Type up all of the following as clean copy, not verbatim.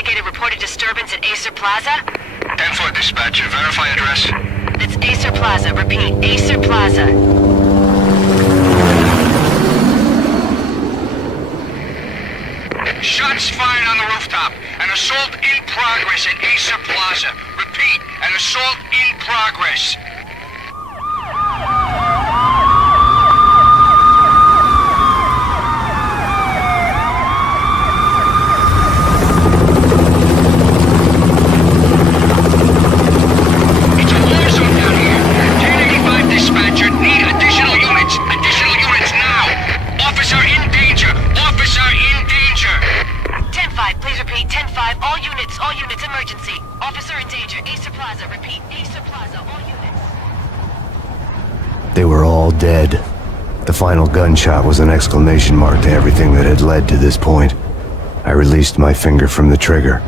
investigated reported disturbance at Acer Plaza? 10-4 dispatcher. Verify address. It's Acer Plaza. Repeat, Acer Plaza. Shots fired on the rooftop. An assault in progress at Acer Plaza. Repeat, an assault in progress. It's a war zone down here. 1085 dispatcher. Need additional units. Additional units now. Officer in danger. Officer in danger. 10-5, please repeat. 10-5, all units, emergency. Officer in danger, Acer Plaza. Repeat, Acer Plaza, all units. They were all dead. The final gunshot was an exclamation mark to everything that had led to this point. I released my finger from the trigger,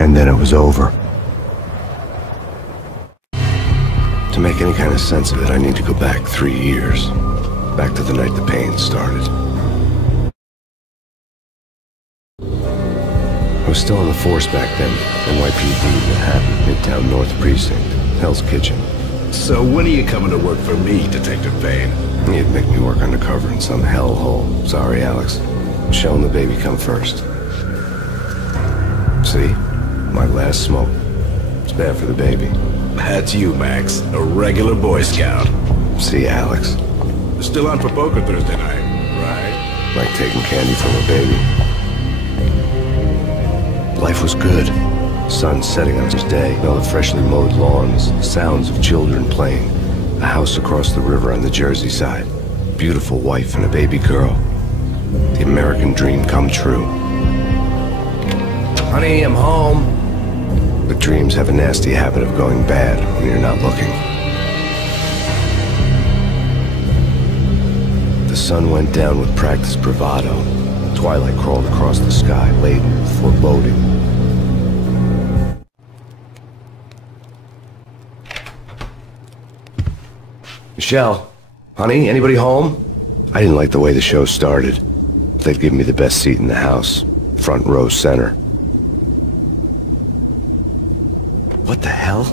and then it was over. To make any kind of sense of it, I need to go back 3 years. Back to the night the Payne started. I was still on the force back then. NYPD, Manhattan, Midtown North Precinct, Hell's Kitchen. So when are you coming to work for me, Detective Payne? You'd make me work undercover in some hellhole. Sorry, Alex. Michelle and the baby come first. See? My last smoke. It's bad for the baby. That's you, Max. A regular Boy Scout. See, Alex? Still on for poker Thursday night, right? Like taking candy from a baby. Life was good. Sun setting on this day, smell of freshly mowed lawns, sounds of children playing, a house across the river on the Jersey side, beautiful wife and a baby girl. The American dream come true. Honey, I'm home. But dreams have a nasty habit of going bad when you're not looking. The sun went down with practiced bravado. Twilight crawled across the sky, laden with foreboding. Michelle, honey, anybody home? I didn't like the way the show started. They'd give me the best seat in the house, front row center. What the hell?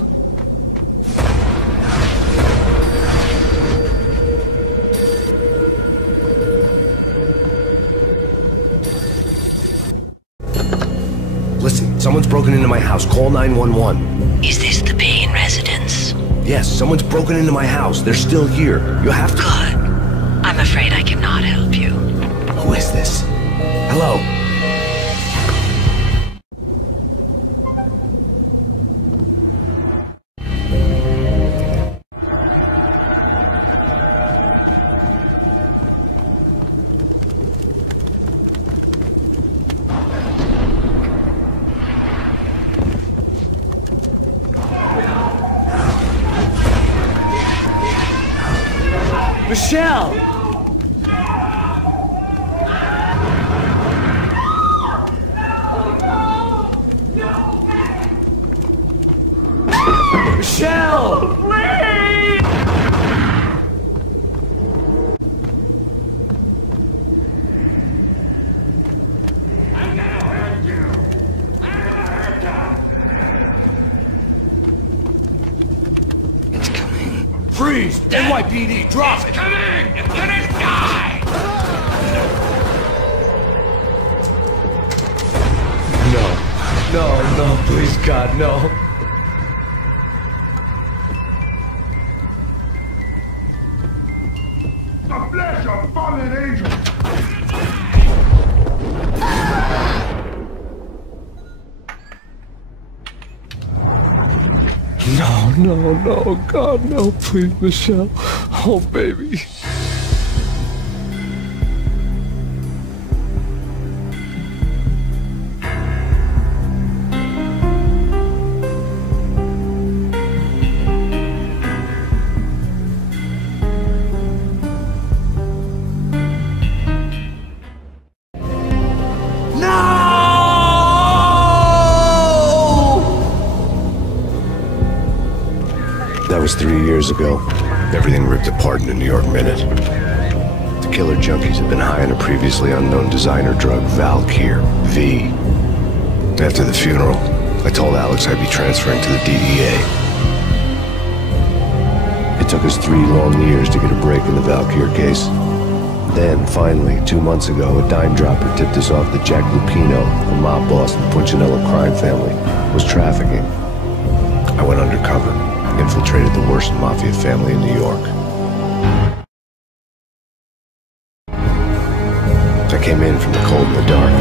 Listen, someone's broken into my house. Call 911. Is this the Payne residence? Yes, someone's broken into my house. They're still here. You have to... Good. I'm afraid I cannot help you. Who is this? Hello? Michelle! Michelle! Please! I'm gonna hurt you! I'm gonna hurt you! It's coming. Freeze! NYPD, drop it! Coming! You're gonna die! No, please, God, no. The flesh of fallen angels! No, God, no, please, Michelle. Oh, baby. That was 3 years ago. Everything ripped apart in a New York minute. The killer junkies had been high on a previously unknown designer drug, Valkyr, V. After the funeral, I told Alex I'd be transferring to the DEA. It took us 3 long years to get a break in the Valkyr case. Then, finally, 2 months ago, a dime dropper tipped us off that Jack Lupino, a mob boss in the Punchinello crime family, was trafficking. I went undercover, infiltrated the worst mafia family in New York. I came in from the cold and the dark.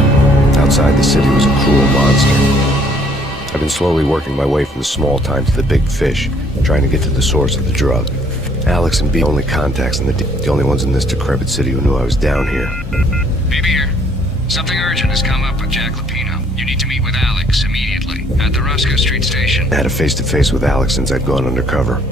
Outside the city was a cruel monster. I've been slowly working my way from the small time to the big fish, trying to get to the source of the drug. Alex and B, only contacts in the only ones in this decrepit city who knew I was down here. BB here. Something urgent has come up with Jack Lupino. You need to meet with Alex immediately at the Roscoe Street station. I had a face-to-face with Alex since I'd gone undercover.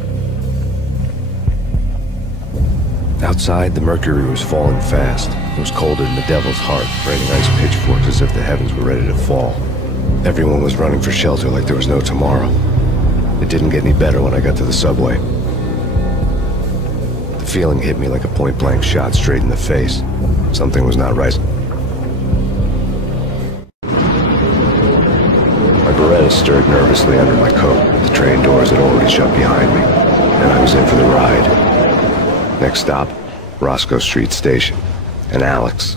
Outside, the mercury was falling fast. It was colder than the devil's heart, raining ice pitchforks as if the heavens were ready to fall. Everyone was running for shelter like there was no tomorrow. It didn't get any better when I got to the subway. The feeling hit me like a point-blank shot straight in the face. Something was not right. My Beretta stirred nervously under my coat, but the train doors had already shut behind me, and I was in for the ride. Next stop, Roscoe Street Station, and Alex.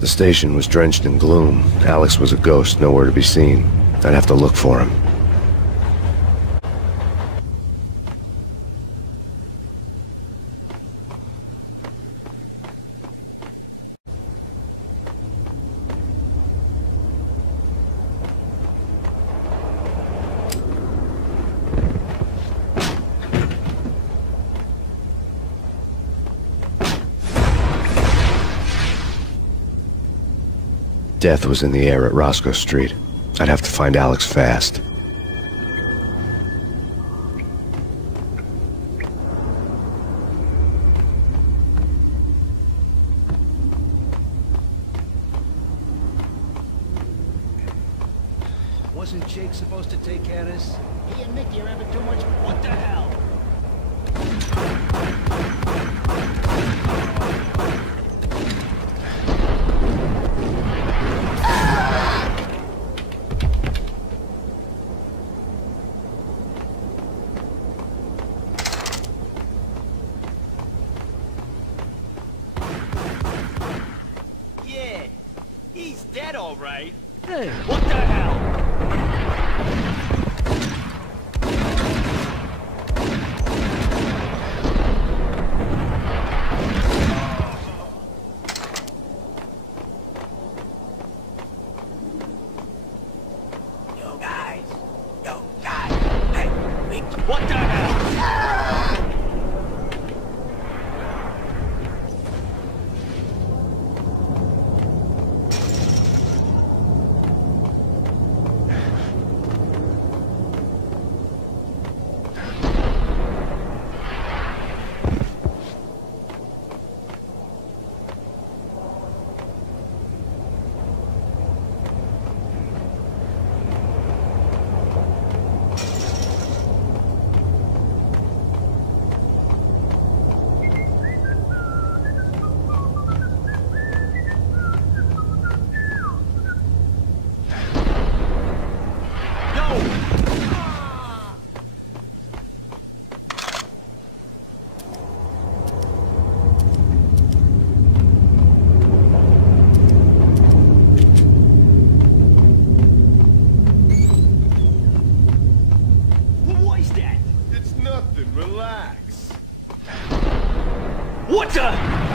The station was drenched in gloom. Alex was a ghost, nowhere to be seen. I'd have to look for him. Death was in the air at Roscoe Street. I'd have to find Alex fast. Wasn't Jake supposed to take care of this? He and Mickey are having too much. What the hell? He's dead, all right. Hey, What the hell? yo guys, hey, What the hell? Relax. What the?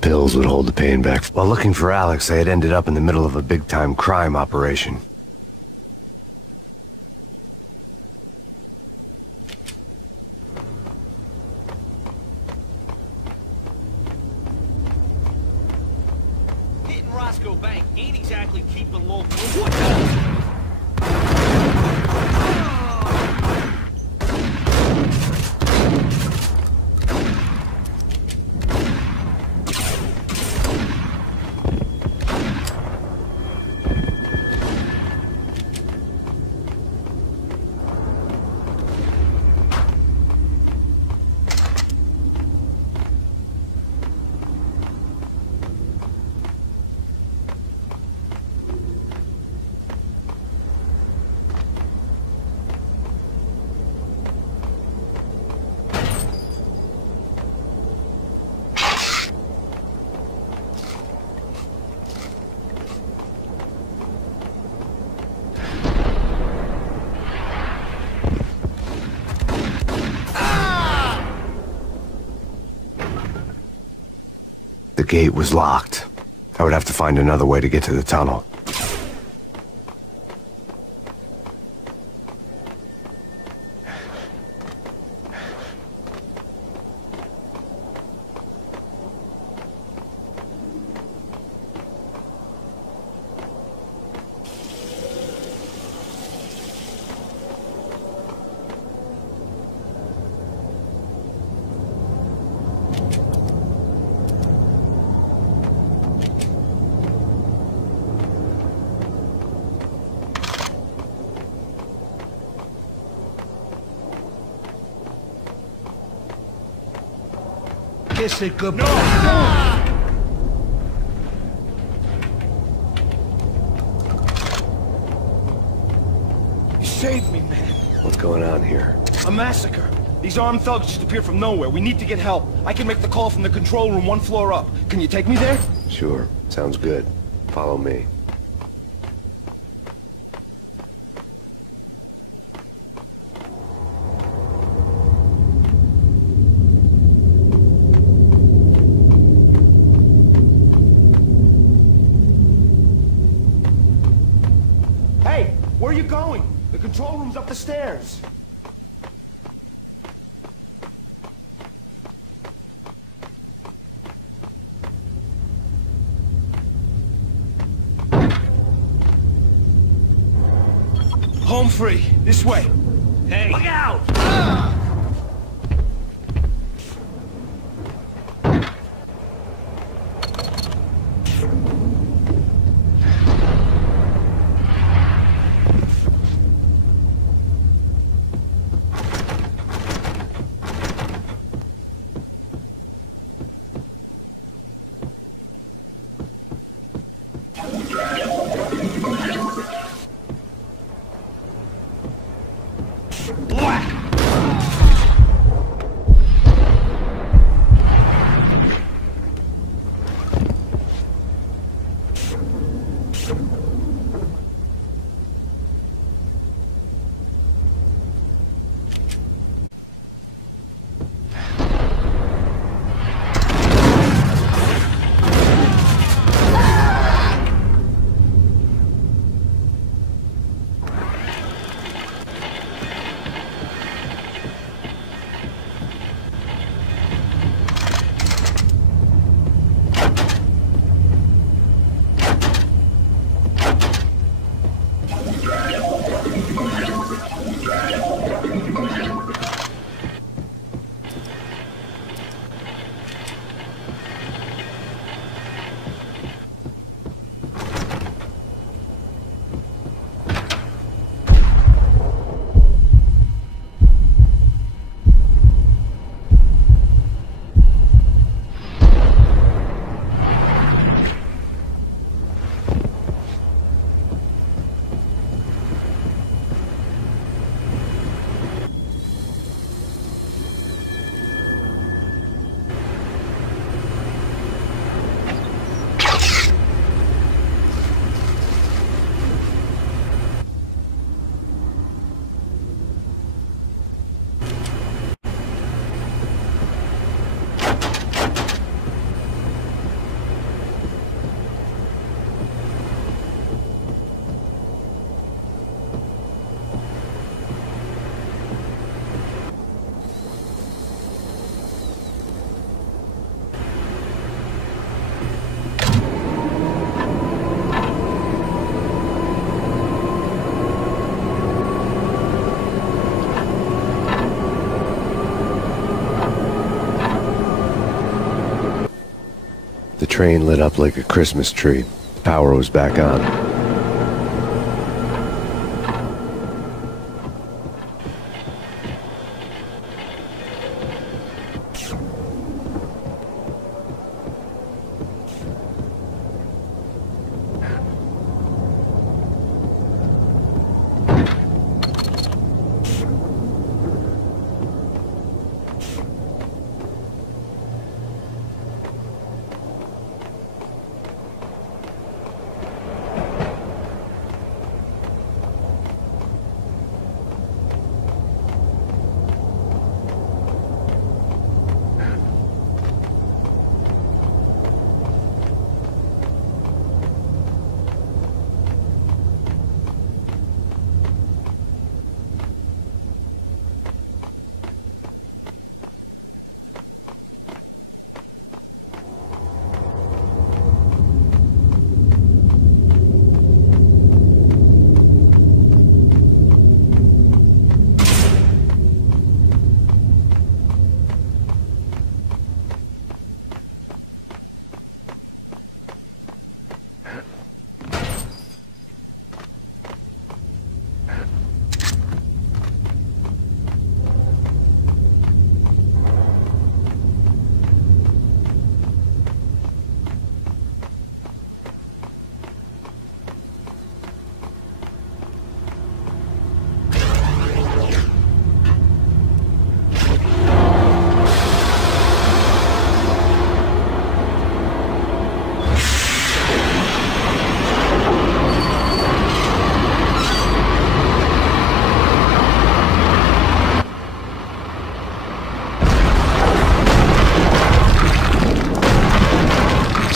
Pills would hold the pain back. While looking for Alex, I had ended up in the middle of a big-time crime operation. exactly keeping low. What the? The gate was locked. I would have to find another way to get to the tunnel. Kiss it goodbye. You saved me, man. What's going on here? A massacre. These armed thugs just appeared from nowhere. We need to get help. I can make the call from the control room 1 floor up. Can you take me there? Sure. Sounds good. Follow me. Hey, where are you going? The control room's up the stairs. Home free. This way. Hey! Look out! train lit up like a Christmas tree. Power was back on.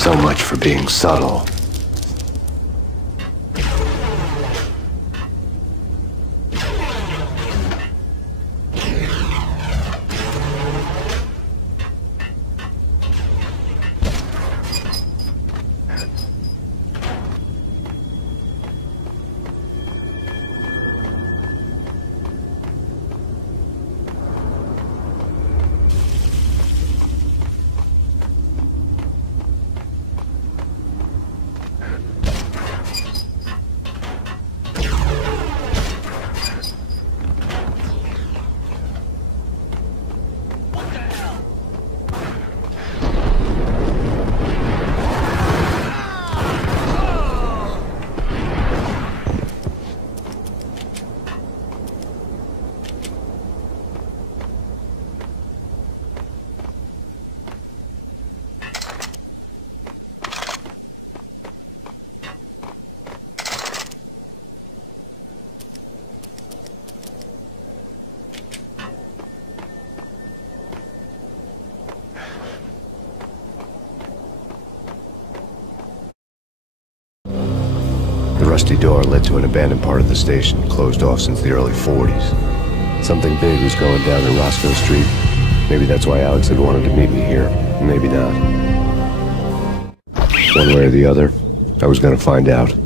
So much for being subtle. The rusty door led to an abandoned part of the station, closed off since the early 40s. Something big was going down in Roscoe Street. Maybe that's why Alex had wanted to meet me here. Maybe not. One way or the other, I was gonna find out.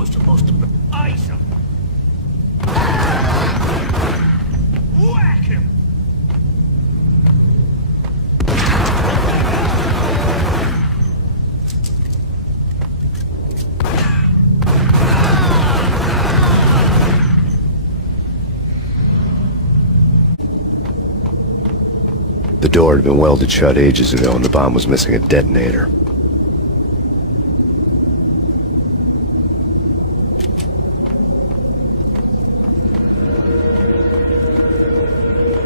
was supposed to ice him. Whack him! The door had been welded shut ages ago and the bomb was missing a detonator.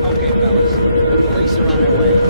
Okay, fellas. The police are on their way.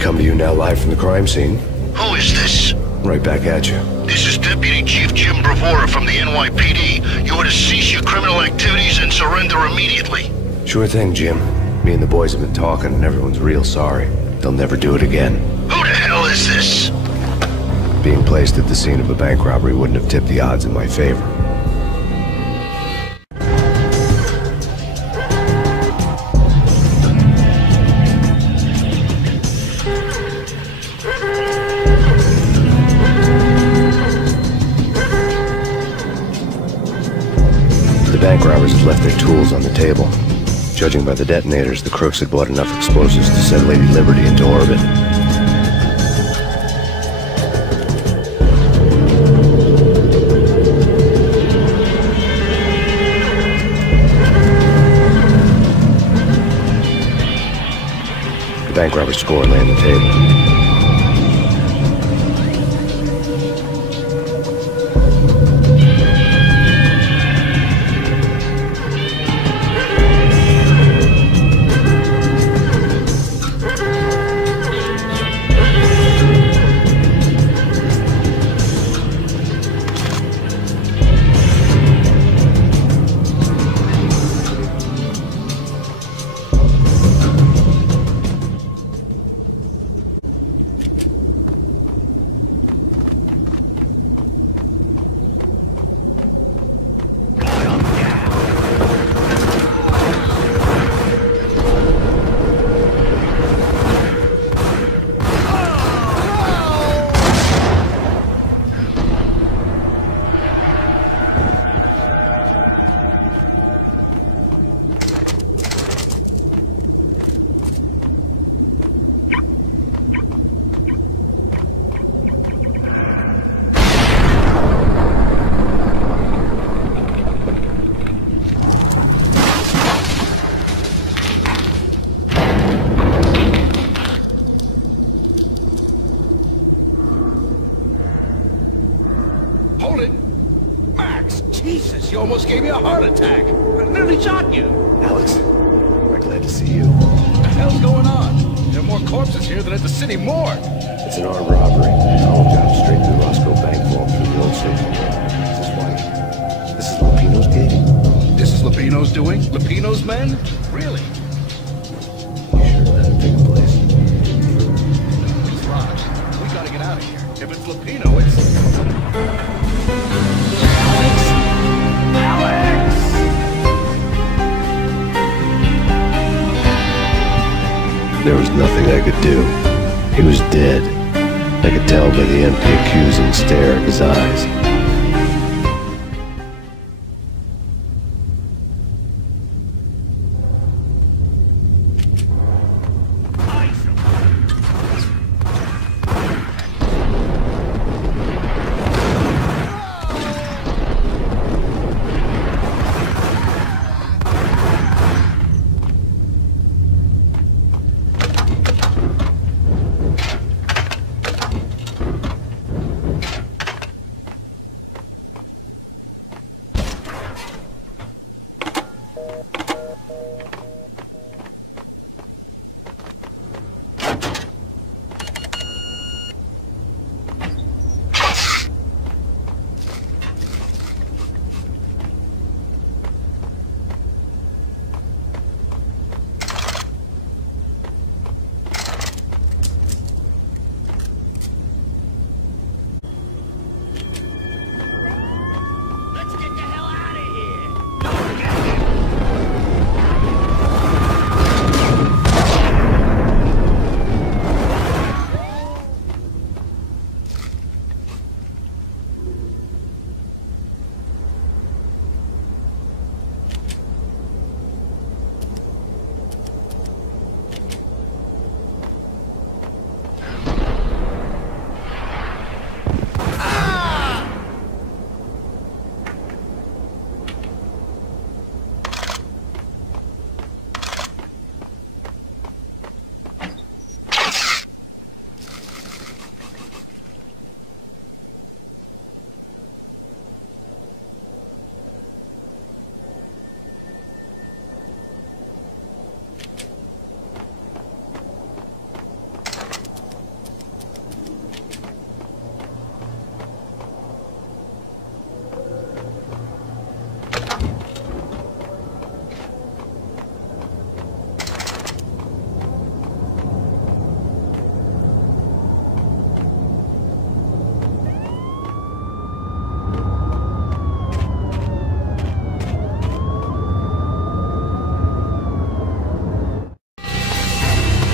Come to you now live from the crime scene. Who is this? Right back at you. This is Deputy Chief Jim Bravura from the NYPD. You are to cease your criminal activities and surrender immediately. Sure thing, Jim. Me and the boys have been talking and everyone's real sorry. They'll never do it again. Who the hell is this? Being placed at the scene of a bank robbery wouldn't have tipped the odds in my favor. The bank robbers had left their tools on the table. Judging by the detonators, the crooks had bought enough explosives to send Lady Liberty into orbit. The bank robbers' score lay on the table. Hold it! Max! Jesus, you almost gave me a heart attack! I nearly shot you! Alex, we're glad to see you. What the hell's going on? There are more corpses here than at the city morgue! It's an armed robbery. All jobs straight through Roscoe Bank vault through the old station. Is this why? This is Lupino's gig? This is Lupino's doing? Lupino's men? Really? You sure that'll take a place? It's locked. We gotta get out of here. If it's Lupino, it's... Alex! There was nothing I could do. He was dead. I could tell by the empty, accusing stare in his eyes.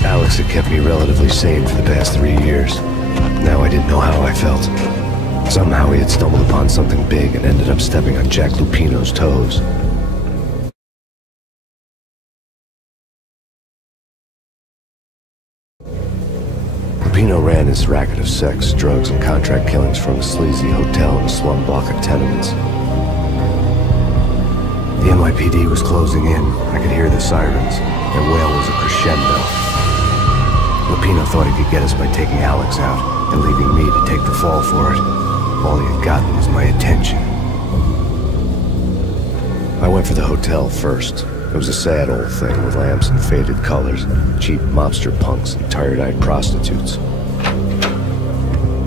Alex had kept me relatively sane for the past 3 years. Now I didn't know how I felt. Somehow he had stumbled upon something big and ended up stepping on Jack Lupino's toes. Lupino ran his racket of sex, drugs, and contract killings from a sleazy hotel in a slum block of tenements. The NYPD was closing in. I could hear the sirens. Their wail was a crescendo. Lupino thought he could get us by taking Alex out and leaving me to take the fall for it. All he had gotten was my attention. I went for the hotel first. It was a sad old thing with lamps and faded colors, cheap mobster punks and tired-eyed prostitutes.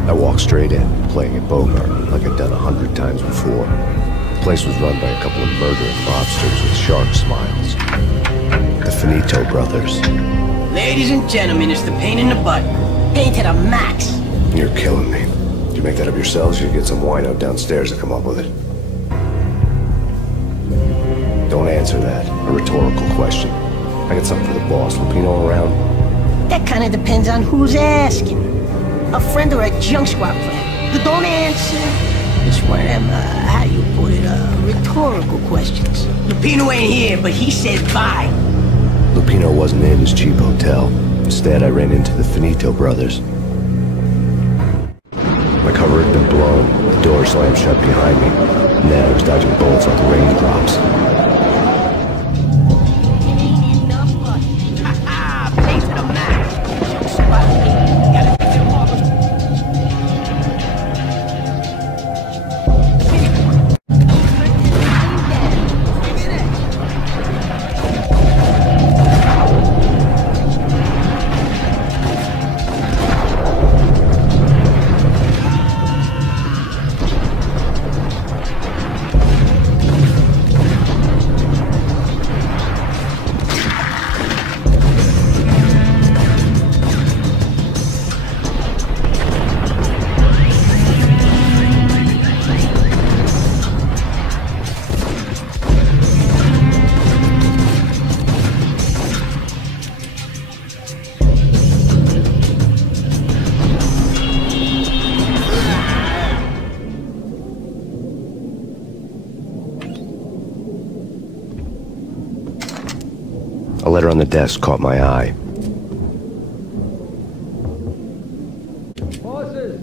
I walked straight in, playing at Bogart like I'd done 100 times before. The place was run by a couple of murdering mobsters with shark smiles. The Finito brothers. Ladies and gentlemen, it's the pain in the butt. Pain to the max. You're killing me. Did you make that up yourselves, or you get some wino downstairs to come up with it? Don't answer that. A rhetorical question. I got something for the boss. Lupino around? That kind of depends on who's asking. A friend or a junk squad friend. But don't answer. It's one of them, how you put it, rhetorical questions. Lupino ain't here, but he said bye. Lupino wasn't in his cheap hotel. Instead, I ran into the Finito brothers. My cover had been blown. The door slammed shut behind me. And then I was dodging bullets like raindrops. a desk caught my eye. Bosses!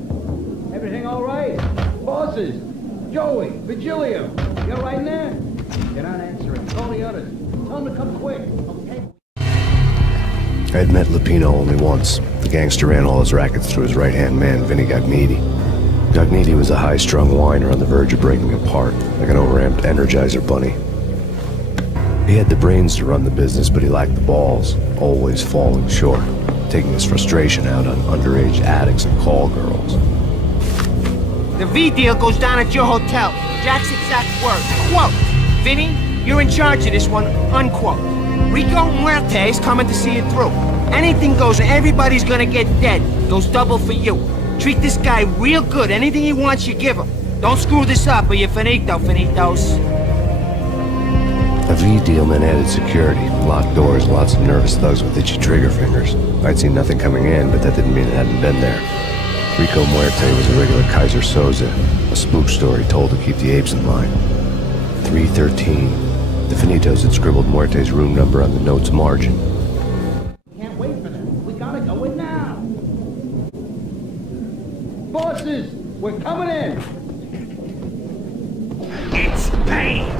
Everything all right? Bosses! Joey! Virgilio! You all right in there? You're not answering. Call the others. Tell them to come quick, okay? I had met Lupino only once. The gangster ran all his rackets through his right-hand man, Vinny Gagniti. Gagniti was a high-strung whiner on the verge of breaking apart, like an overamped Energizer bunny. He had the brains to run the business, but he lacked the balls, always falling short, taking his frustration out on underage addicts and call girls. The V deal goes down at your hotel. Jack's exact words. Quote, Vinny, you're in charge of this one, unquote. Rico Muerte's coming to see it through. Anything goes and everybody's gonna get dead. Goes double for you. Treat this guy real good. Anything he wants, you give him. Don't screw this up or you're finito, finitos. A V deal meant added security, locked doors, lots of nervous thugs with itchy trigger fingers. I'd seen nothing coming in, but that didn't mean it hadn't been there. Rico Muerte was a regular Kaiser Soze, a spook story told to keep the apes in line. 313. The Finitos had scribbled Muerte's room number on the note's margin. Can't wait for them. We gotta go in now. Bosses, we're coming in. It's Payne!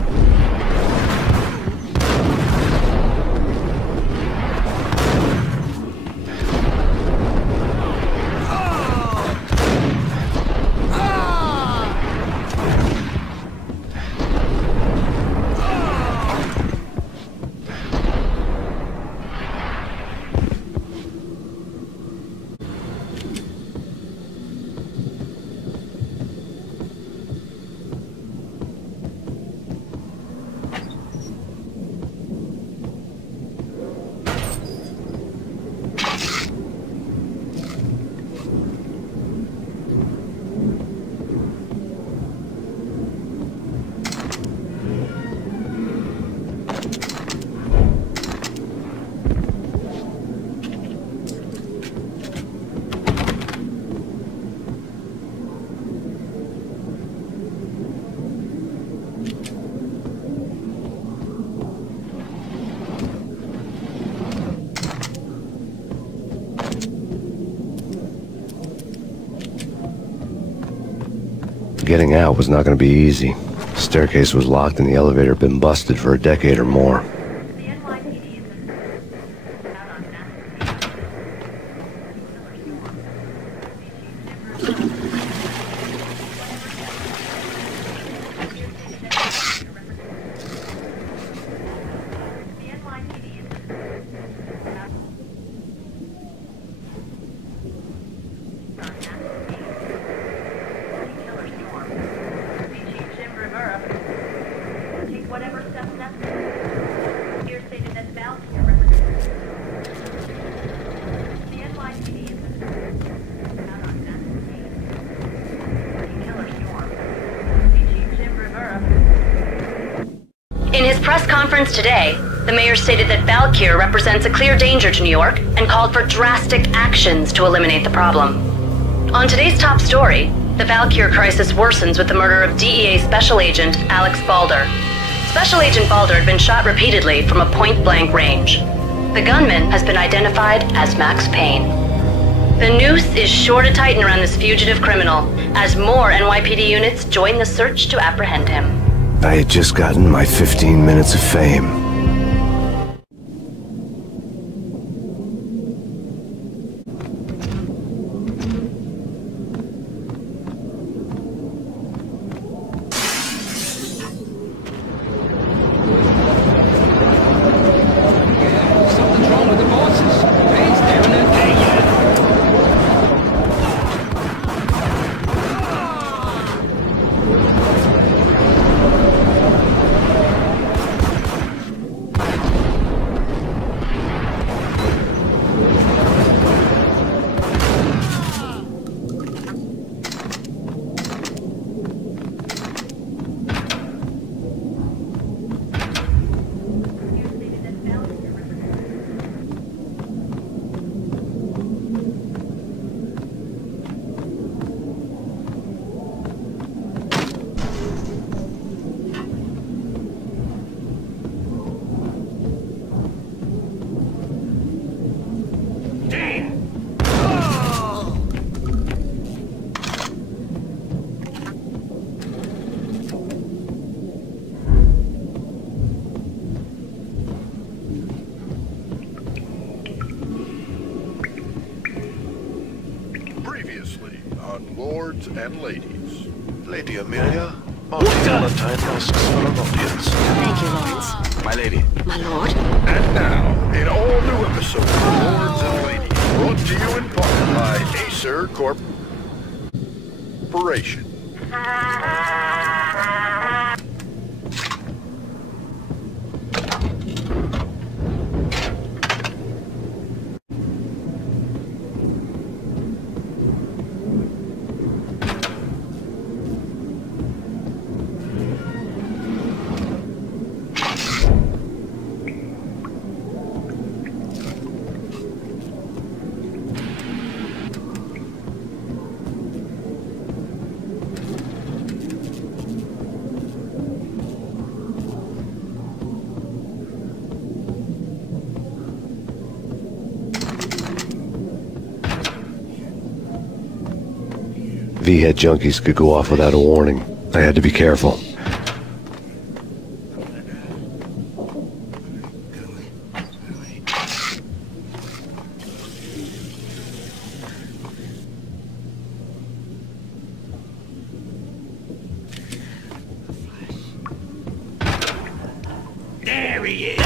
Getting out was not going to be easy. The staircase was locked and the elevator had been busted for a decade or more. In his press conference today, the mayor stated that Valkyr represents a clear danger to New York and called for drastic actions to eliminate the problem. On today's top story, the Valkyr crisis worsens with the murder of DEA Special Agent Alex Balder. Special Agent Balder had been shot repeatedly from a point-blank range. The gunman has been identified as Max Payne. The noose is sure to tighten around this fugitive criminal as more NYPD units join the search to apprehend him. I had just gotten my 15 minutes of fame. Something's wrong with the bosses. Payne's staring at me. lords and ladies. Lady Amelia, Marty Valentine asks for an audience. Thank you, Lawrence. My lady. My lord. And now, an all-new episode of Lords and Ladies, brought to you in part by Acer Corporation. V-head junkies could go off without a warning. I had to be careful. There he is!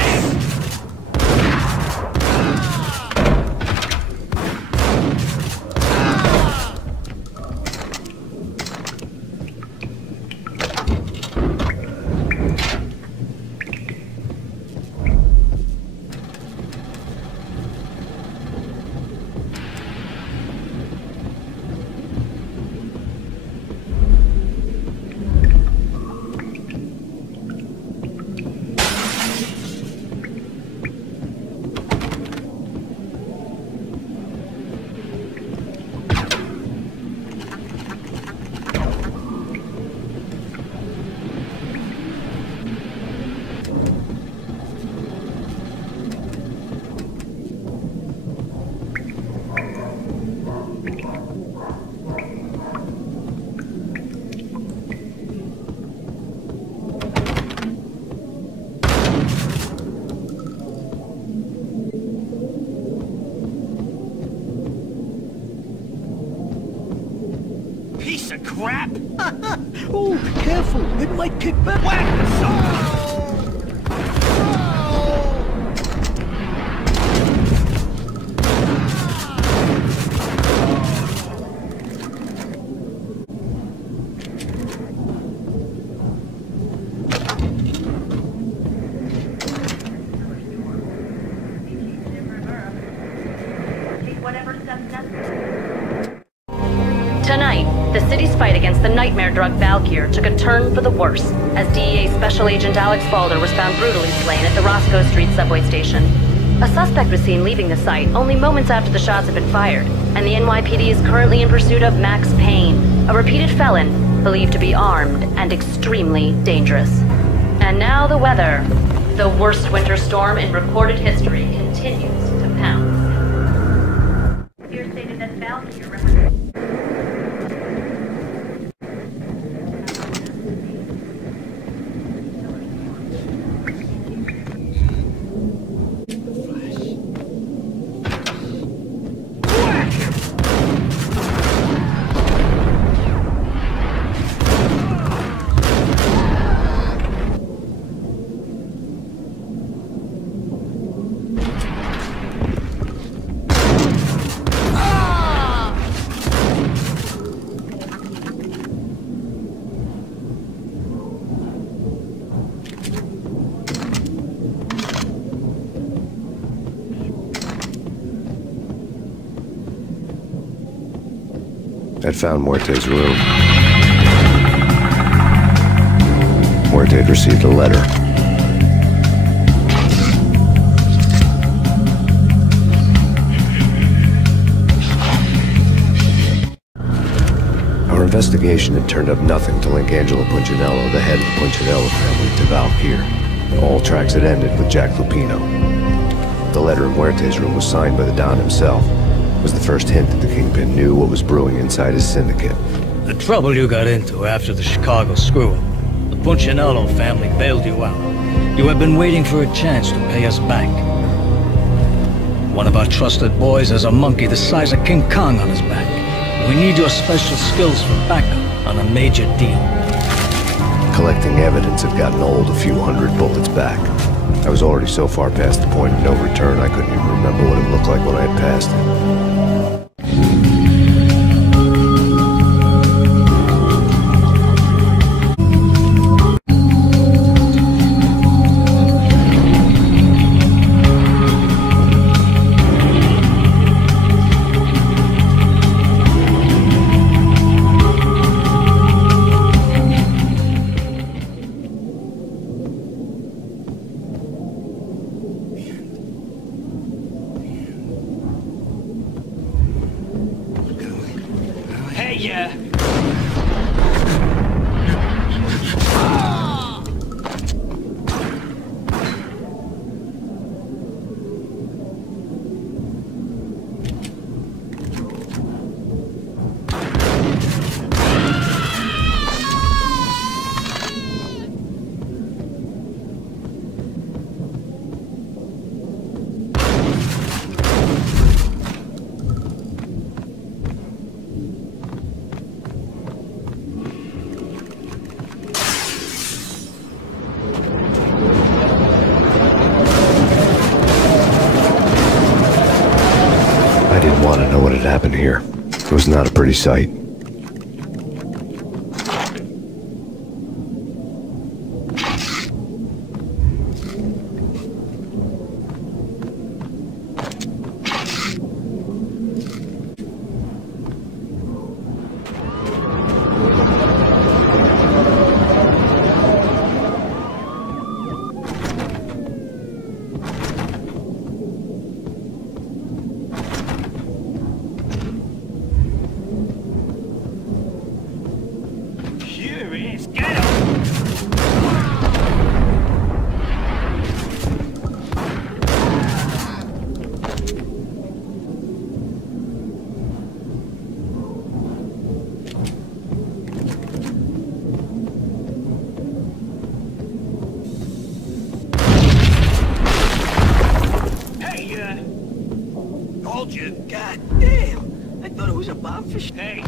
Piece of crap! Oh, careful! It might kick back! Whack the soul! Tonight, the city's fight against the nightmare drug Valkyr took a turn for the worse, as DEA Special Agent Alex Balder was found brutally slain at the Roscoe Street subway station. A suspect was seen leaving the site only moments after the shots had been fired, and the NYPD is currently in pursuit of Max Payne, a repeated felon believed to be armed and extremely dangerous. And now the weather. The worst winter storm in recorded history continues to pound. Fear stated that Valkyr represents... I'd found Muerte's room. Muerte had received a letter. Our investigation had turned up nothing to link Angelo Punchinello, the head of the Punchinello family, to Valkyr. All tracks had ended with Jack Lupino. The letter in Muerte's room was signed by the Don himself. Was the first hint that the Kingpin knew what was brewing inside his syndicate. The trouble you got into after the Chicago screw-up. The Punchinello family bailed you out. You have been waiting for a chance to pay us back. One of our trusted boys has a monkey the size of King Kong on his back. We need your special skills for backup on a major deal. Collecting evidence had gotten old a few hundred bullets back. I was already so far past the point of no return I couldn't even remember what it looked like when I had passed it. I didn't want to know what had happened here. It was not a pretty sight. God damn! I thought it was a bobfish. Hey!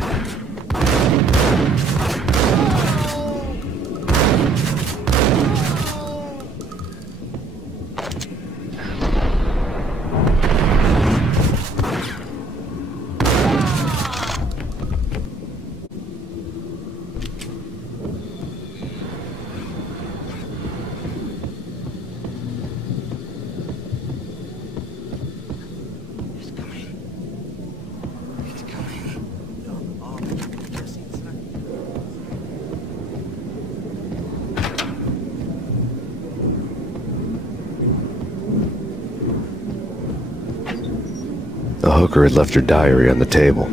The hooker had left her diary on the table.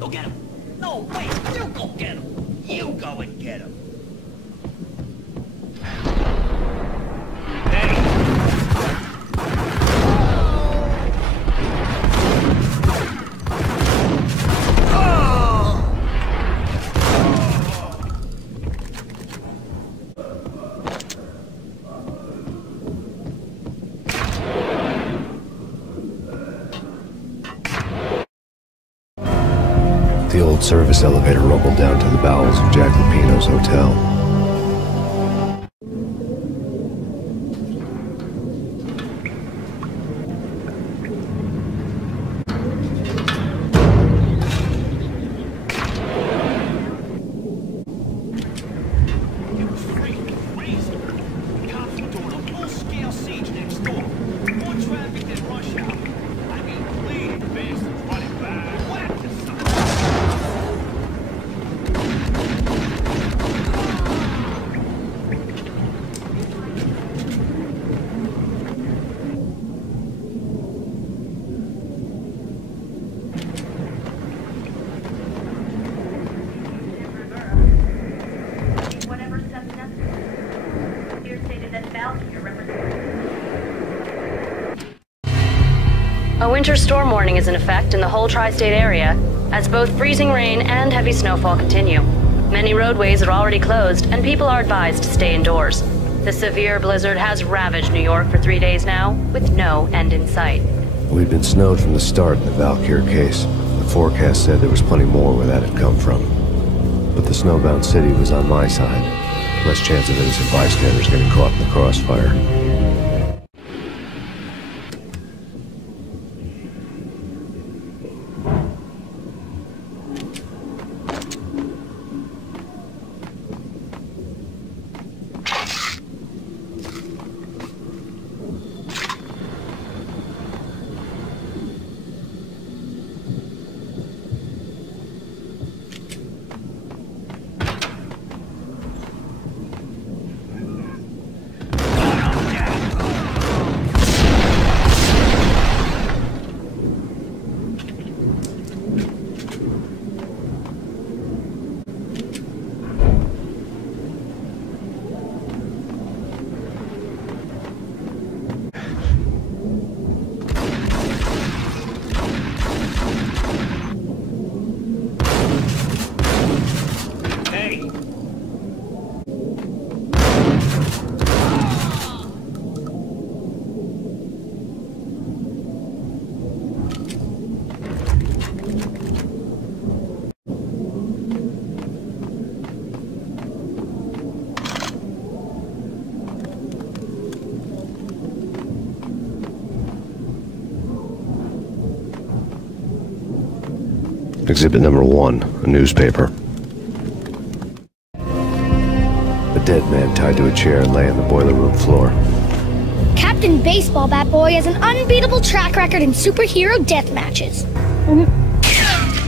Go get him! No, wait! You go get him! You go and get him! The old service elevator rumbled down to the bowels of Jack Lupino's hotel. A winter storm warning is in effect in the whole tri-state area, as both freezing rain and heavy snowfall continue. Many roadways are already closed, and people are advised to stay indoors. The severe blizzard has ravaged New York for 3 days now, with no end in sight. We'd been snowed from the start in the Valkyr case. The forecast said there was plenty more where that had come from. But the snowbound city was on my side. Less chance of innocent bystanders getting caught in the crossfire. Exhibit number 1, a newspaper. A dead man tied to a chair and lay on the boiler room floor. Captain Baseball Bat Boy has an unbeatable track record in superhero death matches.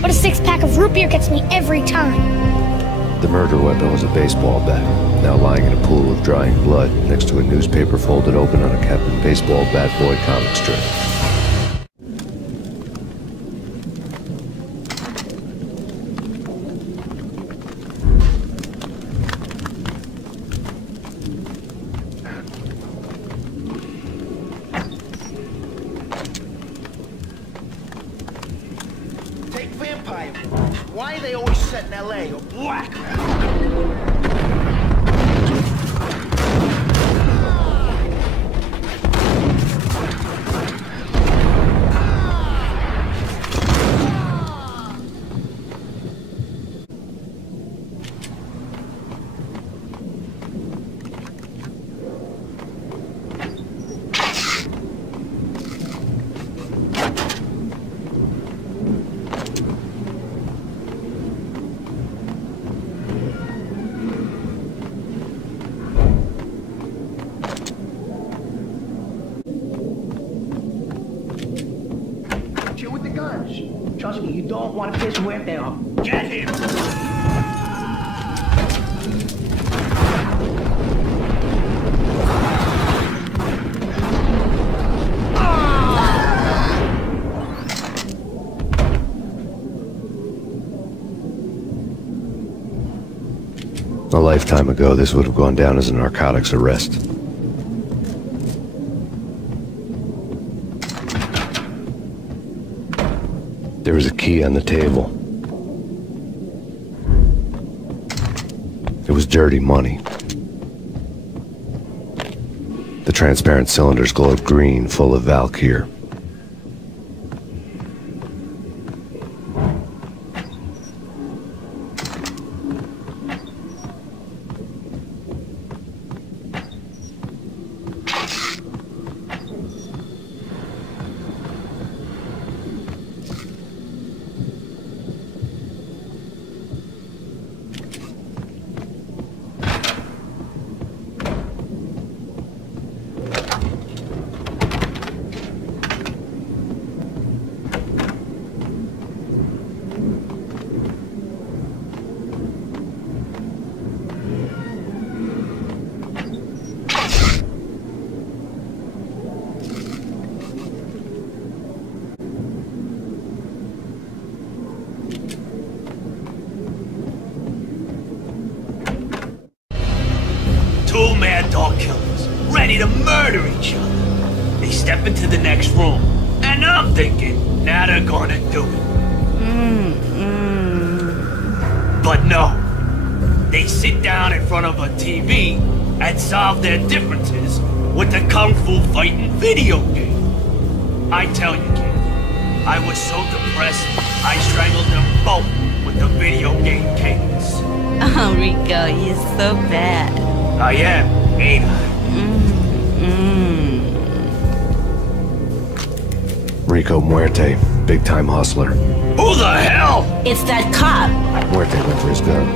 But a 6-pack of root beer gets me every time. The murder weapon was a baseball bat, now lying in a pool of drying blood next to a newspaper folded open on a Captain Baseball Bat Boy comic strip. Why are they always set in LA or Black? With the guns. Trust me, you don't want to piss where they are. Get him! A lifetime ago, this would have gone down as a narcotics arrest. There was a key on the table. It was dirty money. The transparent cylinders glowed green, full of Valkyr. Two mad dog killers, ready to murder each other. They step into the next room, and And I'm thinking, now they're gonna do it. But no. They sit down in front of a TV and solve their differences with the Kung Fu fighting video game. I tell you, kid, I was so depressed, I strangled them both with the video game cadence. Oh, Rico, you're so bad. I am, ain't I? Rico Muerte, big-time hustler. Who the hell? It's that cop. Muerte went for his gun.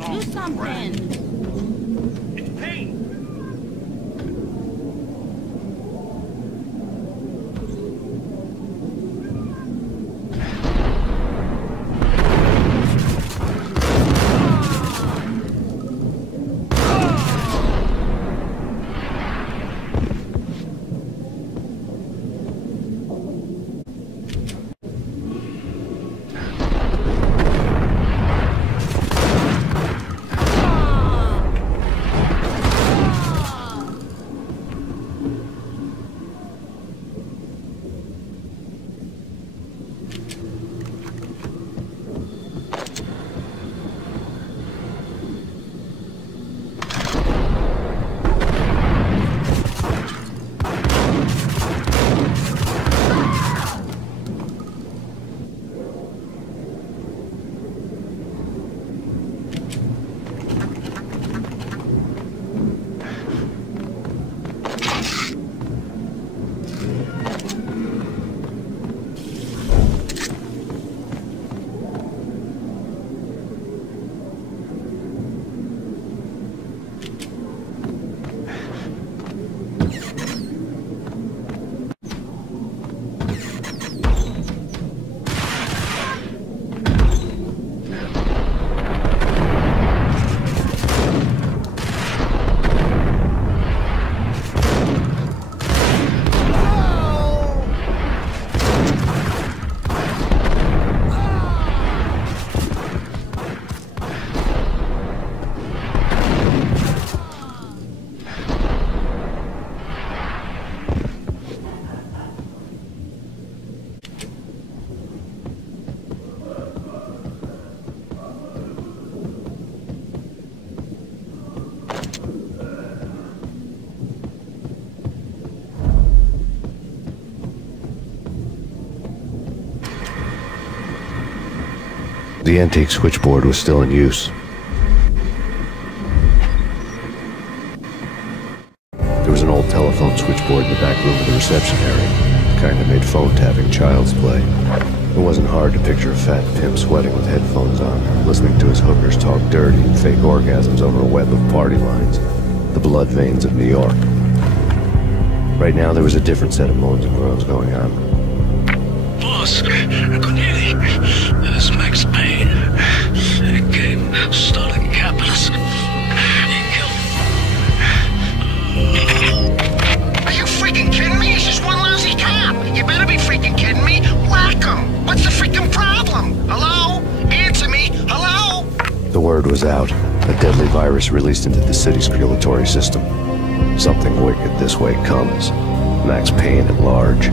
Do something. It's Payne. The antique switchboard was still in use. There was an old telephone switchboard in the back room of the reception area, the kind that made phone tapping child's play. It wasn't hard to picture a fat pimp sweating with headphones on, listening to his hookers talk dirty and fake orgasms over a web of party lines, the blood veins of New York. Right now there was a different set of moans and groans going on. Boss, good evening. This is Max Payne. He came, started capitalist. He killed Are you freaking kidding me? He's just one lousy cop. You better be freaking kidding me. Whack him. What's the freaking problem? Hello? Answer me. Hello? The word was out. A deadly virus released into the city's circulatory system. Something wicked this way comes. Max Payne at large.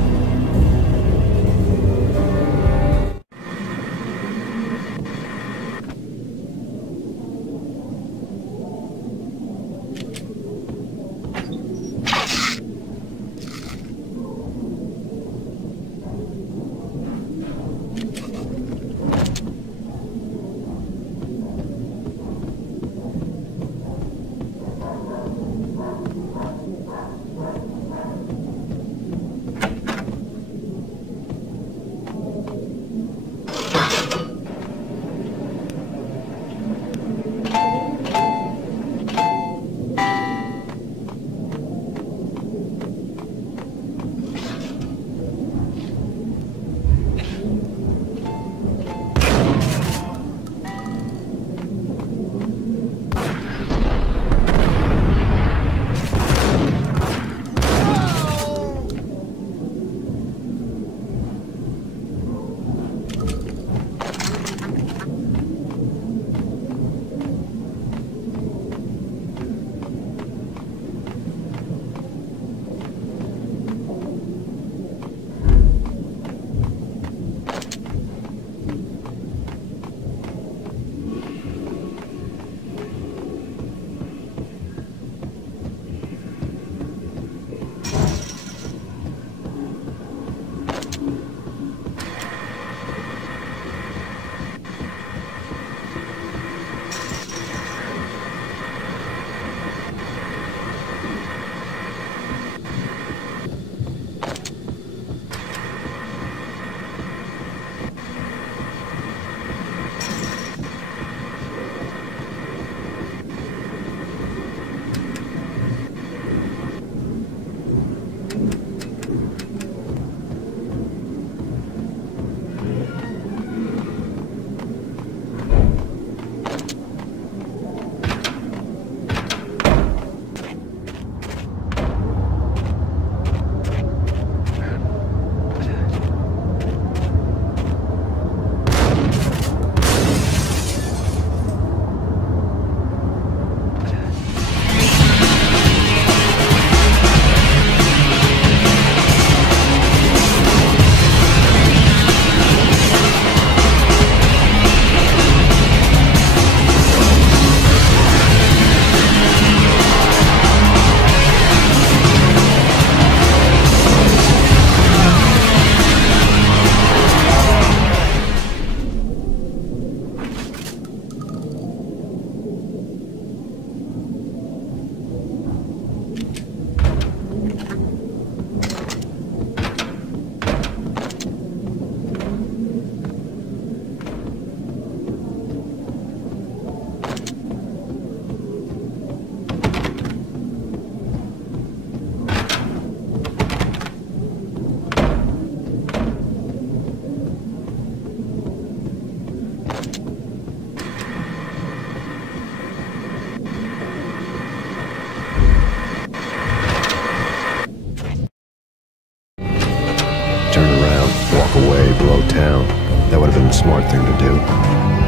That would have been the smart thing to do.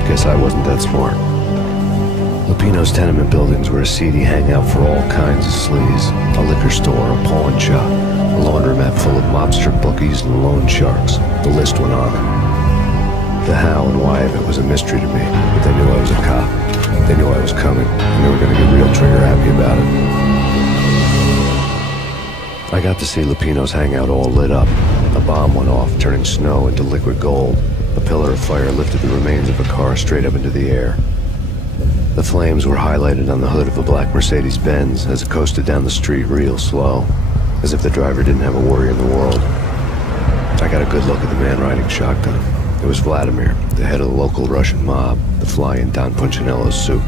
Guess I wasn't that smart. Lupino's tenement buildings were a seedy hangout for all kinds of sleaze. A liquor store, a pawn shop, a laundromat full of mobster bookies and loan sharks. The list went on. The how and why of it was a mystery to me, but they knew I was a cop. They knew I was coming, and they were going to get real trigger happy about it. I got to see Lupino's hangout all lit up. A bomb went off, turning snow into liquid gold. A pillar of fire lifted the remains of a car straight up into the air. The flames were highlighted on the hood of a black Mercedes-Benz as it coasted down the street real slow, as if the driver didn't have a worry in the world. I got a good look at the man riding shotgun. It was Vladimir, the head of the local Russian mob, the fly in Don Punchinello's soup.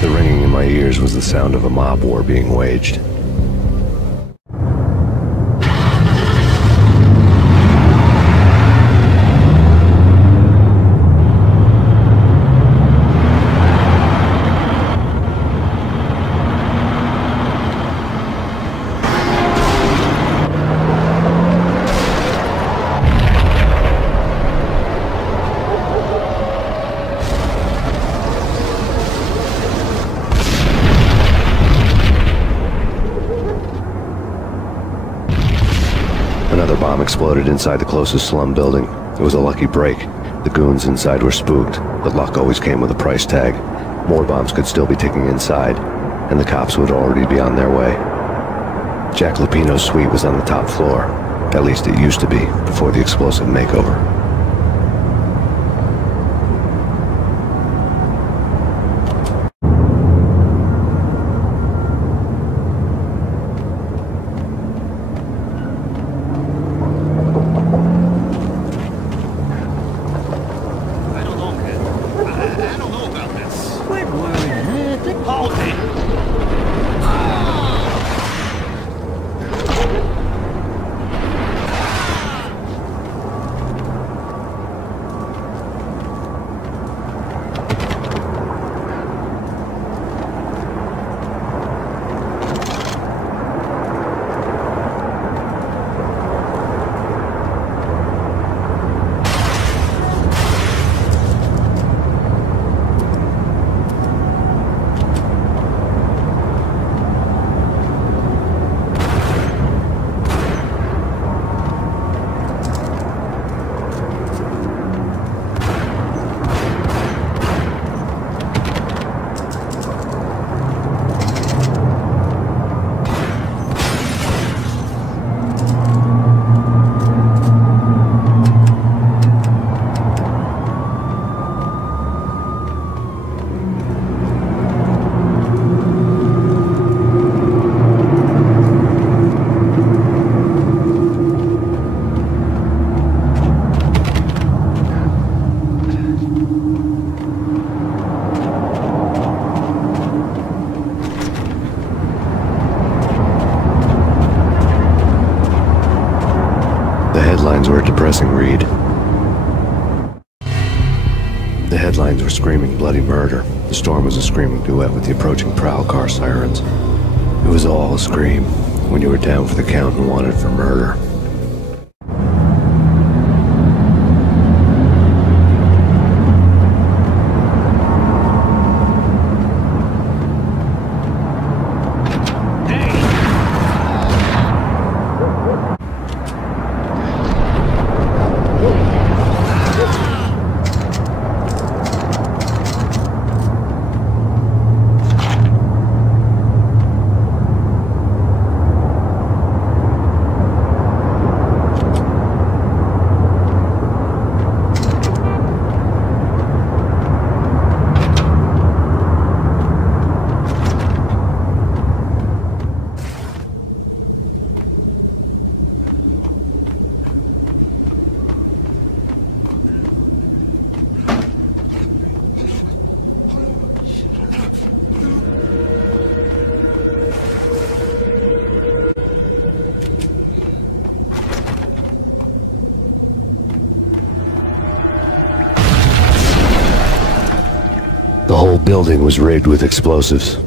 The ringing in my ears was the sound of a mob war being waged. Another bomb exploded inside the closest slum building. It was a lucky break. The goons inside were spooked, but luck always came with a price tag. More bombs could still be ticking inside, and the cops would already be on their way. Jack Lupino's suite was on the top floor. At least it used to be, before the explosive makeover. headlines were a depressing read. The headlines were screaming bloody murder. The storm was a screaming duet with the approaching prowl car sirens. It was all a scream when you were down for the count and wanted for murder. The whole building was rigged with explosives.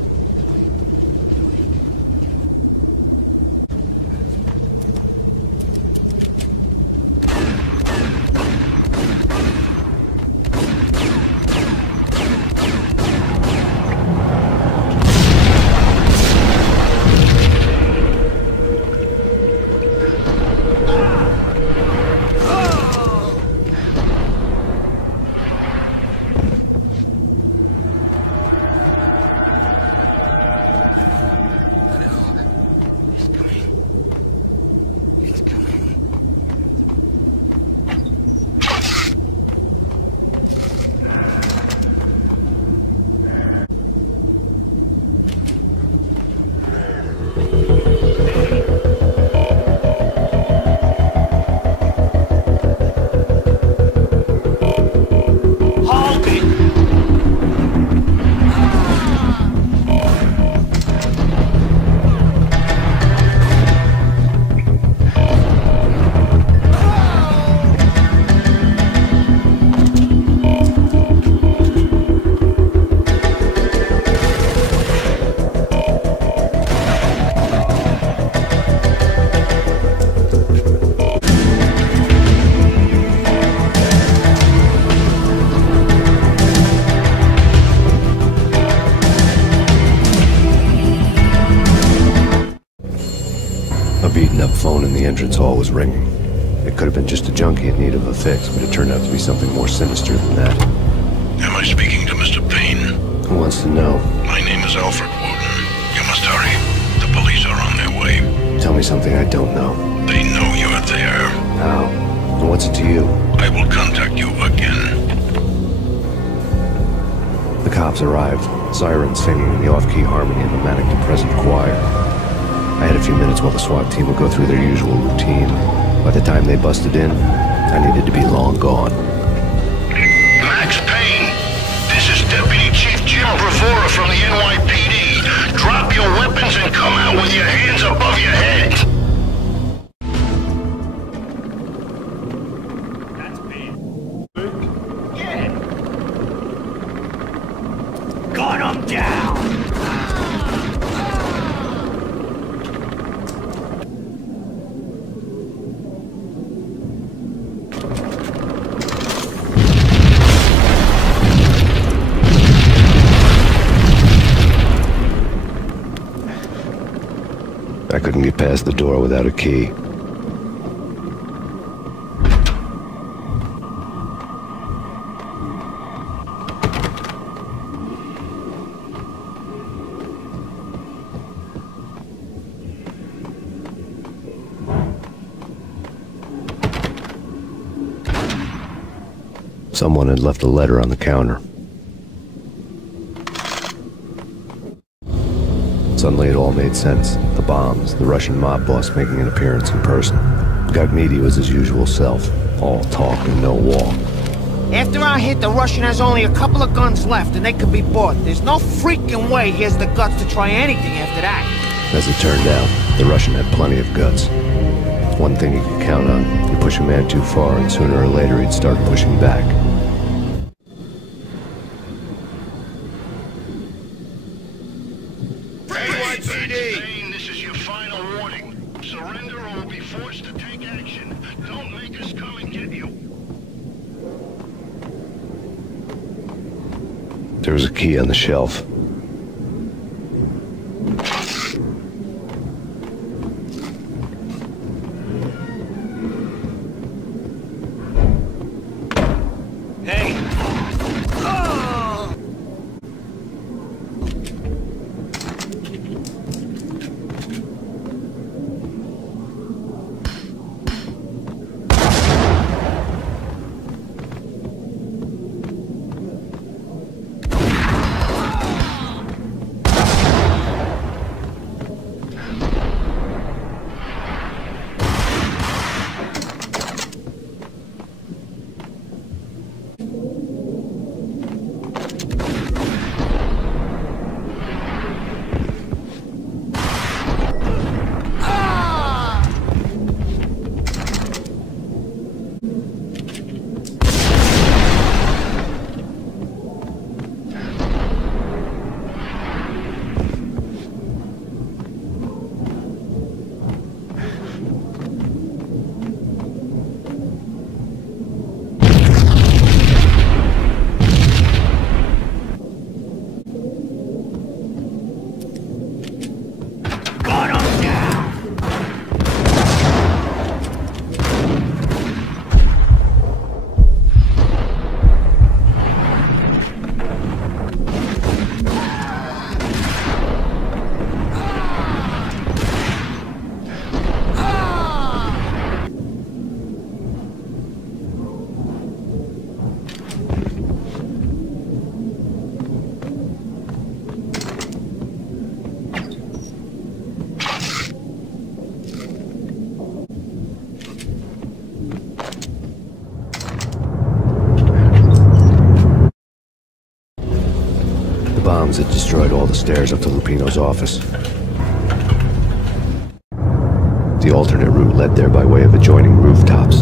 phone in the entrance hall was ringing. It could have been just a junkie in need of a fix, but it turned out to be something more sinister than that. Am I speaking to Mr. Payne? Who wants to know? My name is Alfred Woden. You must hurry. The police are on their way. Tell me something I don't know. They know you're there. How? And what's it to you? I will contact you again. The cops arrived, sirens singing in the off-key harmony of a manic-depressant choir. I had a few minutes while the SWAT team would go through their usual routine. By the time they busted in, I needed to be long gone. Max Payne, this is Deputy Chief Jim Bravura from the NYPD. Drop your weapons and come out with your hands above your head. That's Payne. Yeah. Gun him down. I couldn't get past the door without a key. Someone had left a letter on the counter. Suddenly it all made sense. The bombs, the Russian mob boss making an appearance in person. Gagmidi was his usual self. All talk and no walk. After our hit, the Russian has only a couple of guns left and they could be bought. There's no freaking way he has the guts to try anything after that. As it turned out, the Russian had plenty of guts. One thing you could count on, you push a man too far and sooner or later he'd start pushing back. NYPD, this is your final warning. Surrender or we'll be forced to take action. Don't make us come and get you. There was a key on the shelf. Bombs had destroyed all the stairs up to Lupino's office. The alternate route led there by way of adjoining rooftops.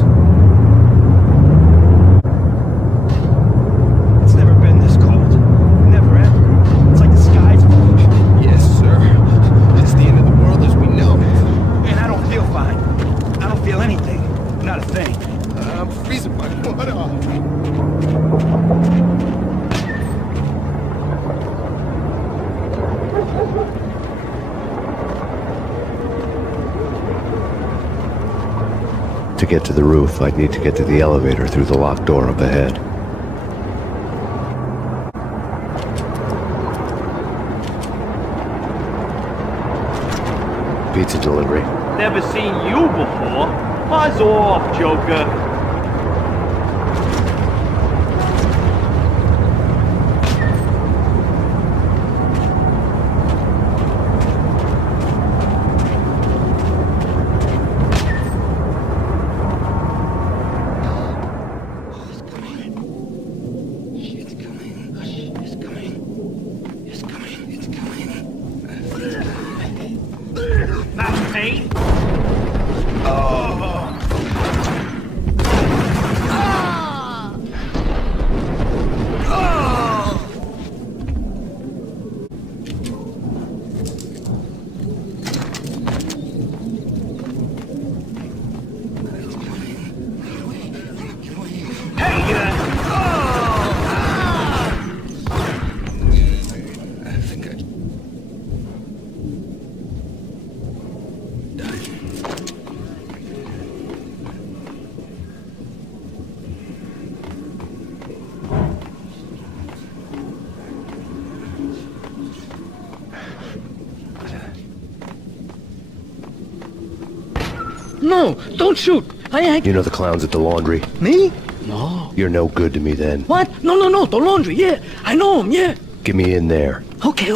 It's never been this cold. Never ever. It's like the sky's falling. Yes, sir. It's the end of the world as we know it. And I don't feel fine. I don't feel anything. Not a thing. I'm freezing my butt off. get to the roof, I'd need to get to the elevator through the locked door up ahead. Pizza delivery. Never seen you before. Buzz off, Joker. Payne? No, don't shoot. You know the clowns at the laundry? Me? No. You're no good to me then. What? No, the laundry, yeah. I know him, yeah. Get me in there. Okay.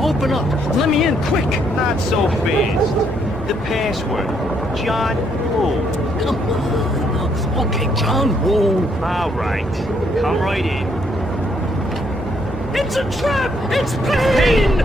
Open up. Let me in, quick. Not so fast. The password. John Woo. Come on. Okay, John Woo. All right. Come right in. It's a trap! It's Payne!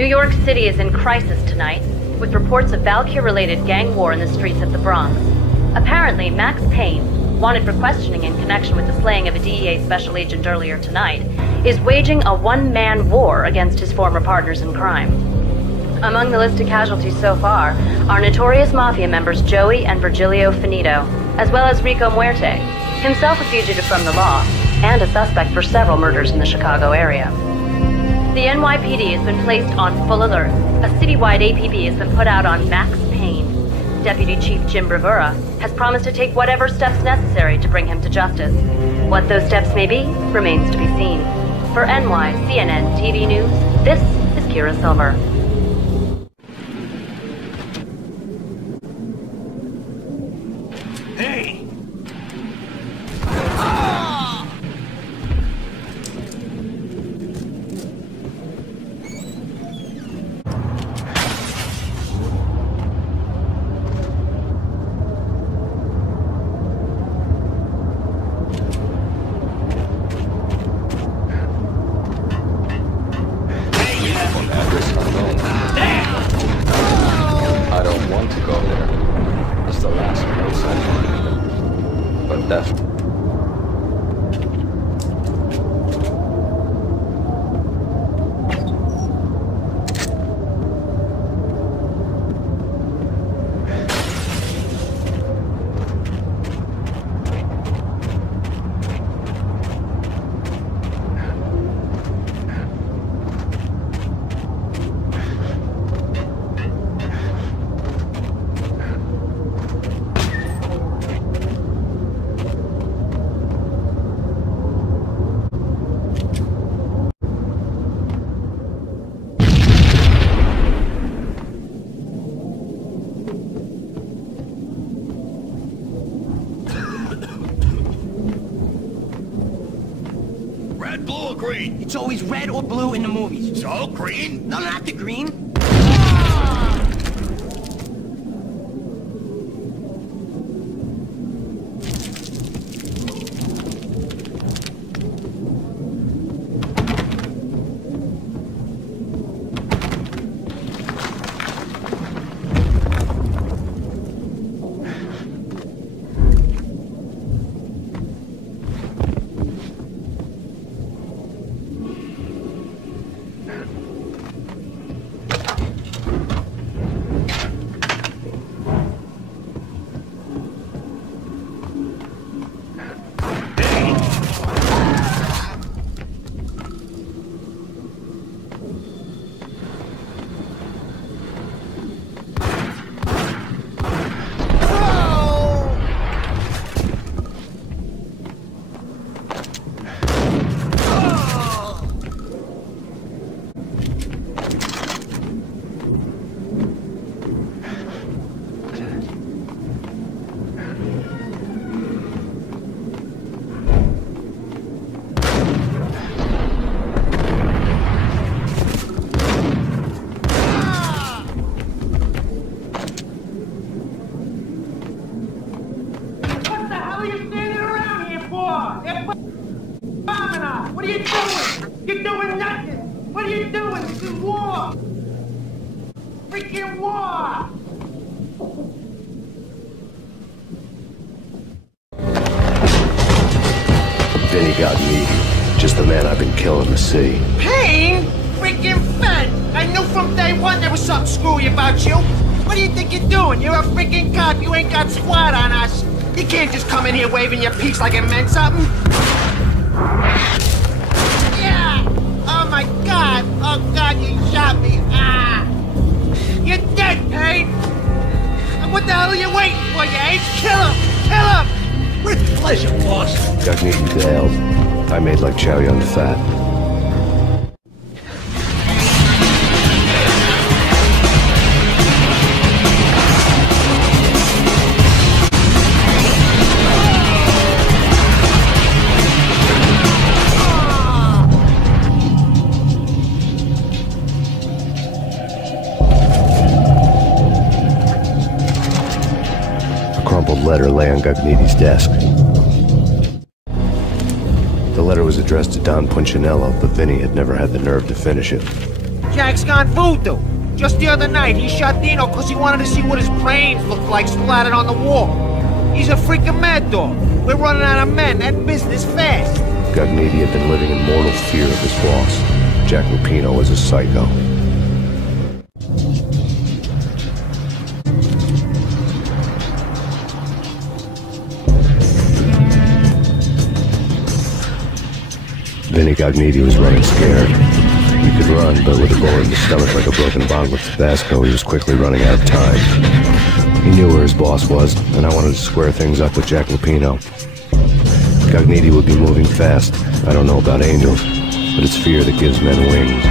New York City is in crisis tonight, with reports of Valkyr-related gang war in the streets of the Bronx. Apparently, Max Payne, wanted for questioning in connection with the slaying of a DEA special agent earlier tonight, is waging a one-man war against his former partners in crime. Among the list of casualties so far are notorious mafia members Joey and Virgilio Finito, as well as Rico Muerte, himself a fugitive from the law, and a suspect for several murders in the Chicago area. The NYPD has been placed on full alert. A citywide APB has been put out on Max Payne. Deputy Chief Jim Bravura has promised to take whatever steps necessary to bring him to justice. What those steps may be remains to be seen. For CNN TV News, this is Kira Silver. left. Red, blue, or green? It's always red or blue in the movies. So, green? No, not the green. What are you doing? You're doing nothing. What are you doing? This is war. Freaking war. Vinny got needy. Just the man I've been killing to see. Payne? Freaking fed. I knew from day one there was something screwy about you. What do you think you're doing? You're a freaking cop. You ain't got squat on us. You can't just come in here waving your piece like it meant something. Yeah! Oh my God! Oh God, you shot me! Ah! You're dead, Payne! And what the hell are you waiting for, you ain't? Kill him! Kill him! With pleasure, boss. Got needy bailed. I made like Chow Yun Fat. Letter lay on Gugneedy's desk. The letter was addressed to Don Punchinello, but Vinny had never had the nerve to finish it. Jack's gone voodoo. Just the other night, he shot Dino because he wanted to see what his brains looked like splattered on the wall. He's a freaking mad dog. We're running out of men and business fast. Gugneedy had been living in mortal fear of his boss. Jack Lupino was a psycho. Vinny Gugneedy was running scared. He could run, but with a bullet in the stomach like a broken bottle of Tabasco, he was quickly running out of time. He knew where his boss was, and I wanted to square things up with Jack Lupino. Gugneedy would be moving fast. I don't know about angels, but it's fear that gives men wings.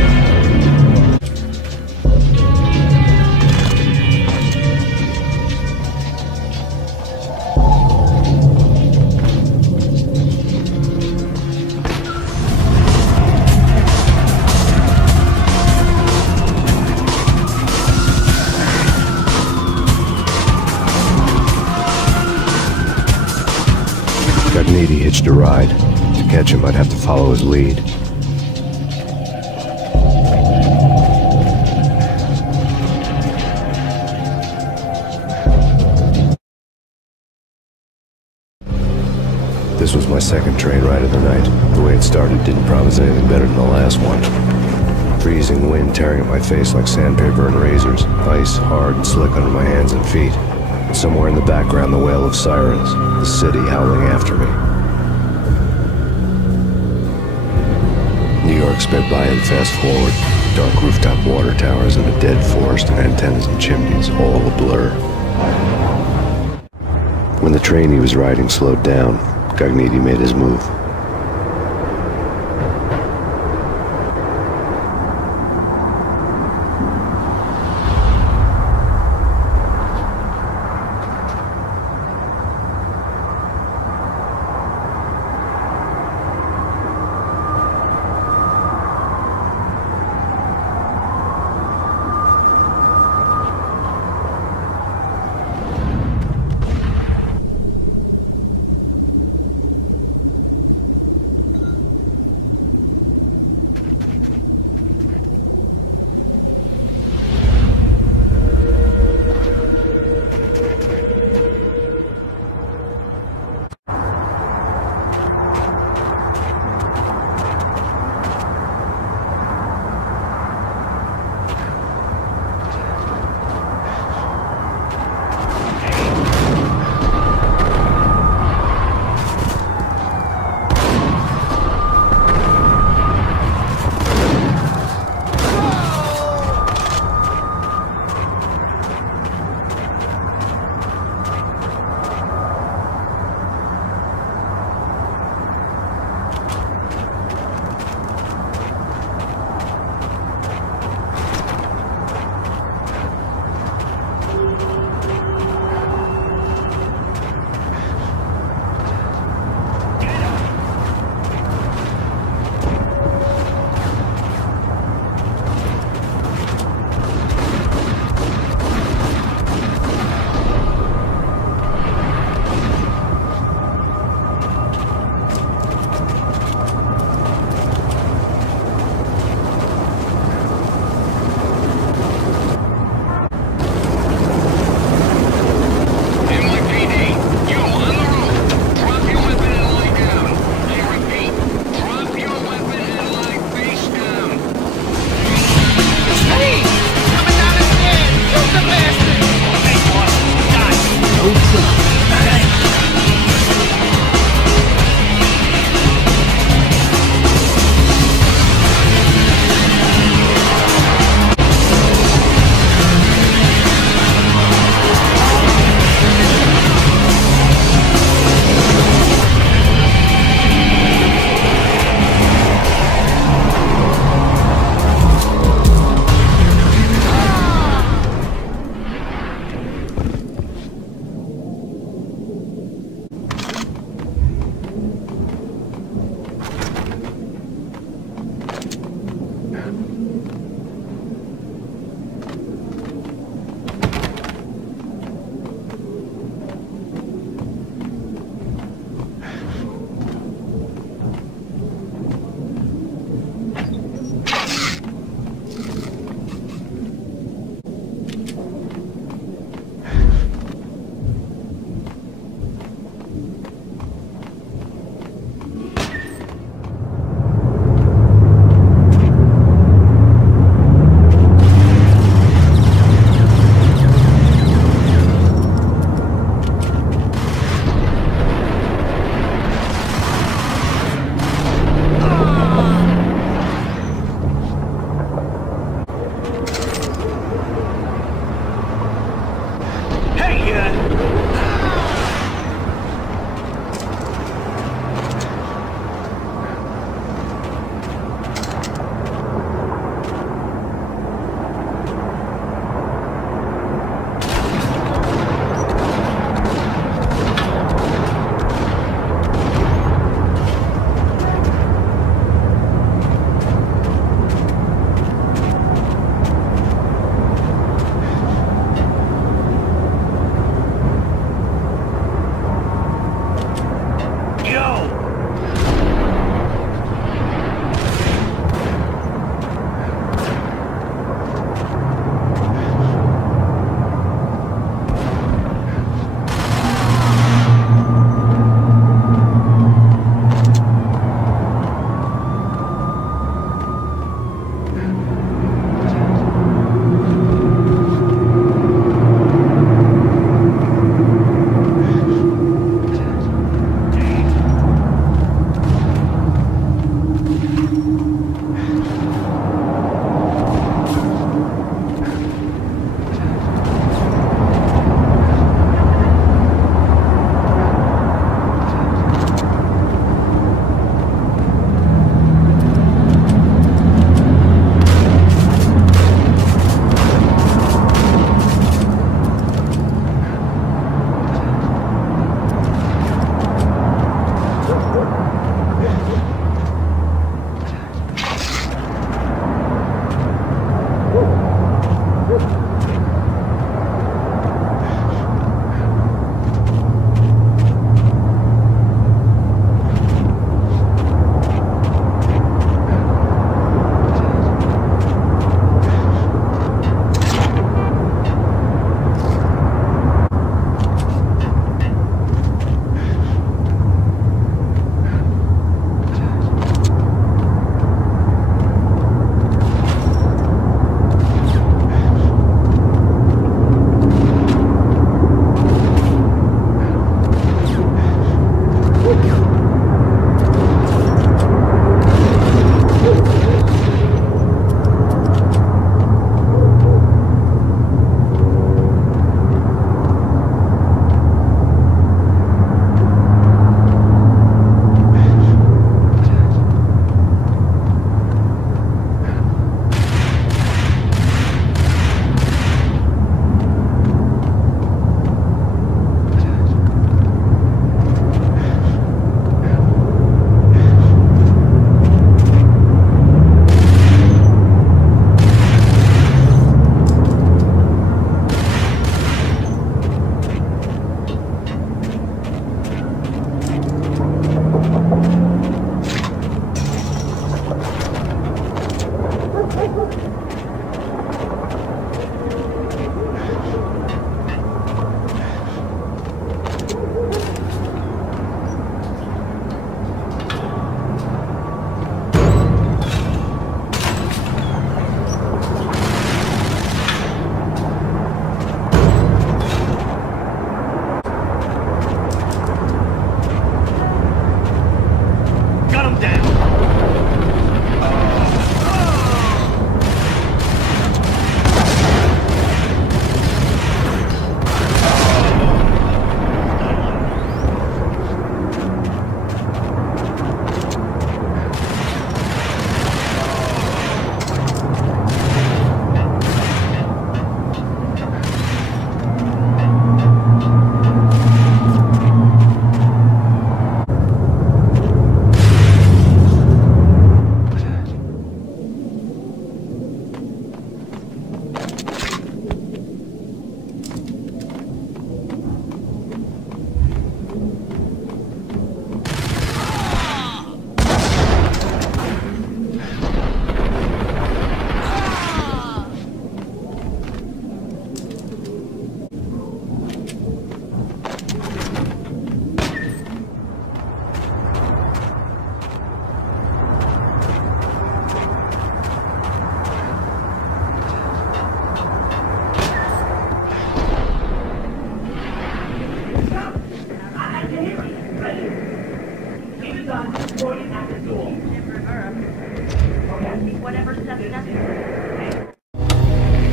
Gugneedy hitched a ride. To catch him, I'd have to follow his lead. This was my second train ride of the night. The way it started didn't promise anything better than the last one. Freezing wind tearing at my face like sandpaper and razors. Ice hard and slick under my hands and feet. And somewhere in the background, the wail of sirens. The city howling after me. New York sped by and fast forward. Dark rooftop water towers and a dead forest of antennas and chimneys, all a blur. When the train he was riding slowed down, Cogniti made his move.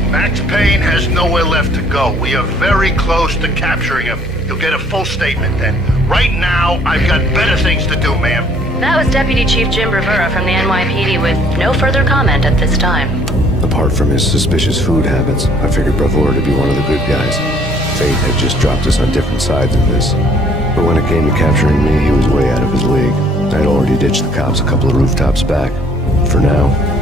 Max Payne has nowhere left to go. We are very close to capturing him. You'll get a full statement then. Right now, I've got better things to do, ma'am. That was Deputy Chief Jim Rivera from the NYPD with no further comment at this time. Apart from his suspicious food habits, I figured Bravura to be one of the good guys. Fate had just dropped us on different sides of this. But when it came to capturing me, he was way out of his league. I'd already ditched the cops a couple of rooftops back. For now.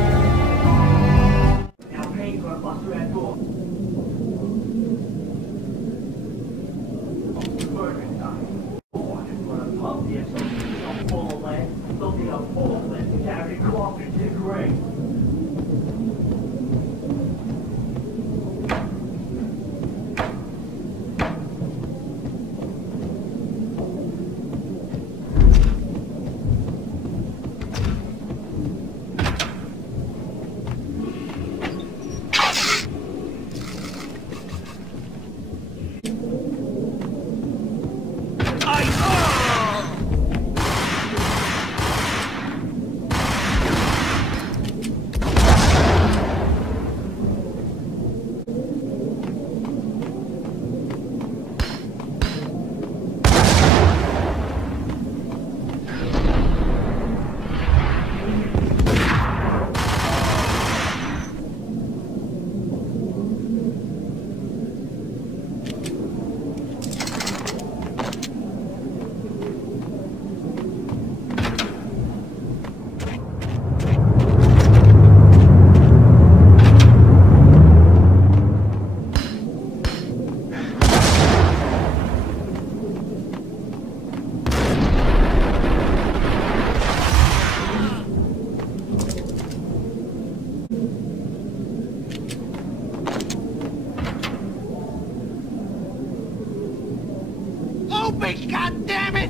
Open, goddammit!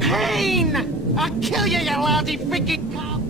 Payne! I'll kill you, you lousy freaking cop!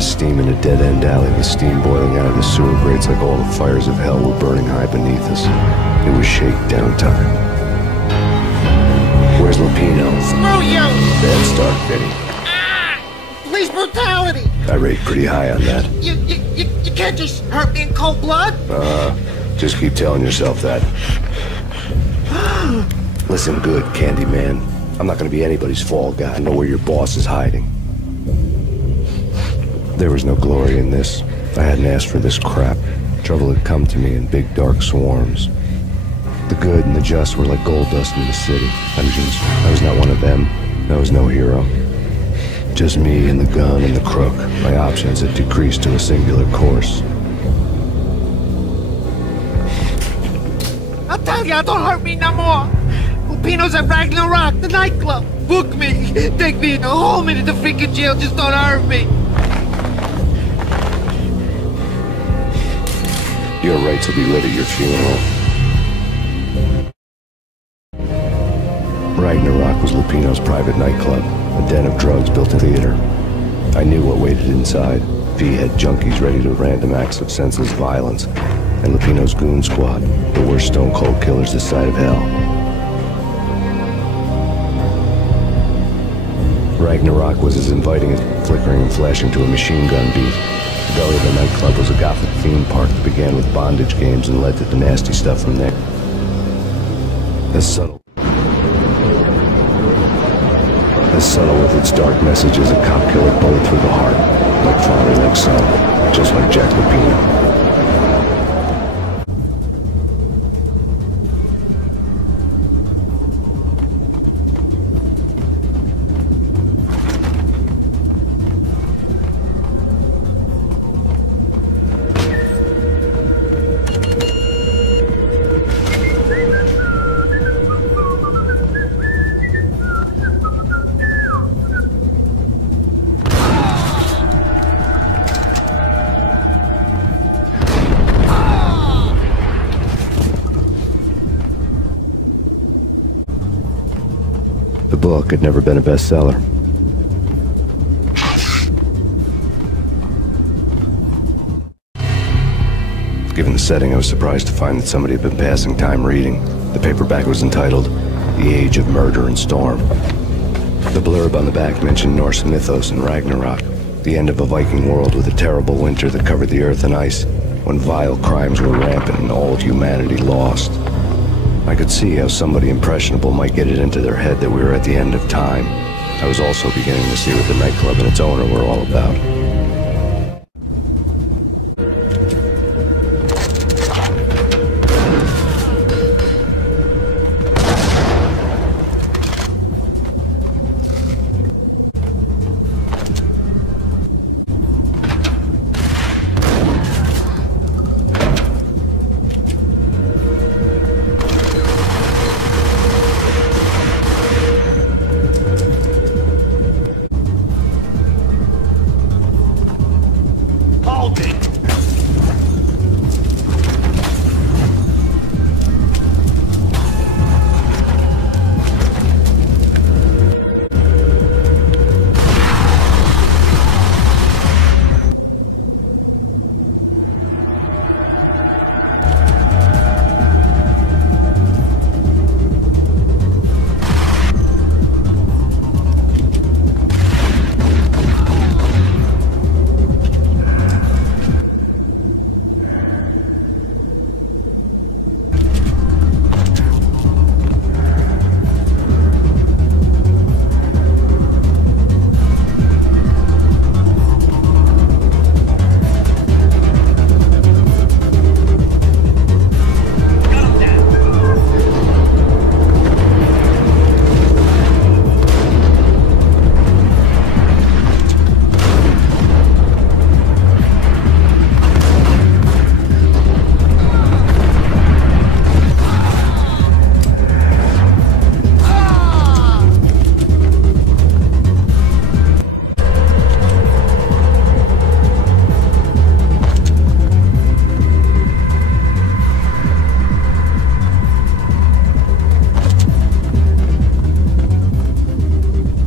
Steam in a dead-end alley with steam boiling out of the sewer grates like all the fires of hell were burning high beneath us. It was shakedown time. Where's Lupino? Screw you! Bad start, Vinny. Ah! Police brutality! I rate pretty high on that. You can't just hurt me in cold blood! Just keep telling yourself that. Listen good, Candyman. I'm not gonna be anybody's fall guy. I know where your boss is hiding. There was no glory in this. I hadn't asked for this crap. Trouble had come to me in big dark swarms. The good and the just were like gold dust in the city. I was not one of them. I was no hero. Just me and the gun and the crook. My options had decreased to a singular course. I'll tell ya, don't hurt me no more! Lupino's at Ragnarok, the nightclub! Book me! Take me in a whole minute to freaking jail, just don't hurt me! You're right to be lit at your funeral. Right Ragnarok was Lupino's private nightclub, a den of drugs built in theater. I knew what waited inside. V had junkies ready to random acts of senseless violence, and Lupino's goon squad, the worst stone-cold killers this side of hell. Ragnarok was as inviting as flickering and flashing to a machine gun beat. The belly of the nightclub was a gothic theme park that began with bondage games and led to the nasty stuff from there. As subtle with its dark message as a cop killer bullet through the heart, like father, like son, just like Jack Lupino. The book had never been a bestseller. Given the setting, I was surprised to find that somebody had been passing time reading. The paperback was entitled The Age of Murder and Storm. The blurb on the back mentioned Norse mythos and Ragnarok, the end of a Viking world with a terrible winter that covered the earth in ice, when vile crimes were rampant and all of humanity lost. I could see how somebody impressionable might get it into their head that we were at the end of time. I was also beginning to see what the nightclub and its owner were all about.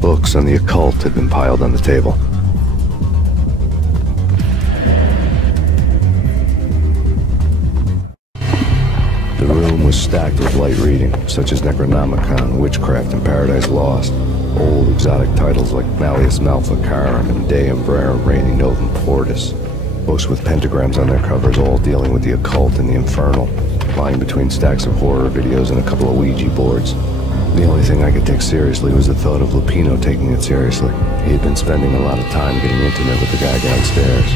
Books on the occult had been piled on the table. The room was stacked with light reading, such as Necronomicon, Witchcraft, and Paradise Lost. Old exotic titles like Malleus Maleficarum and De Umbrarum Reigni Novum Portus. Books with pentagrams on their covers, all dealing with the occult and the infernal, lying between stacks of horror videos and a couple of Ouija boards. The only thing I could take seriously was the thought of Lupino taking it seriously. He had been spending a lot of time getting intimate with the guy downstairs.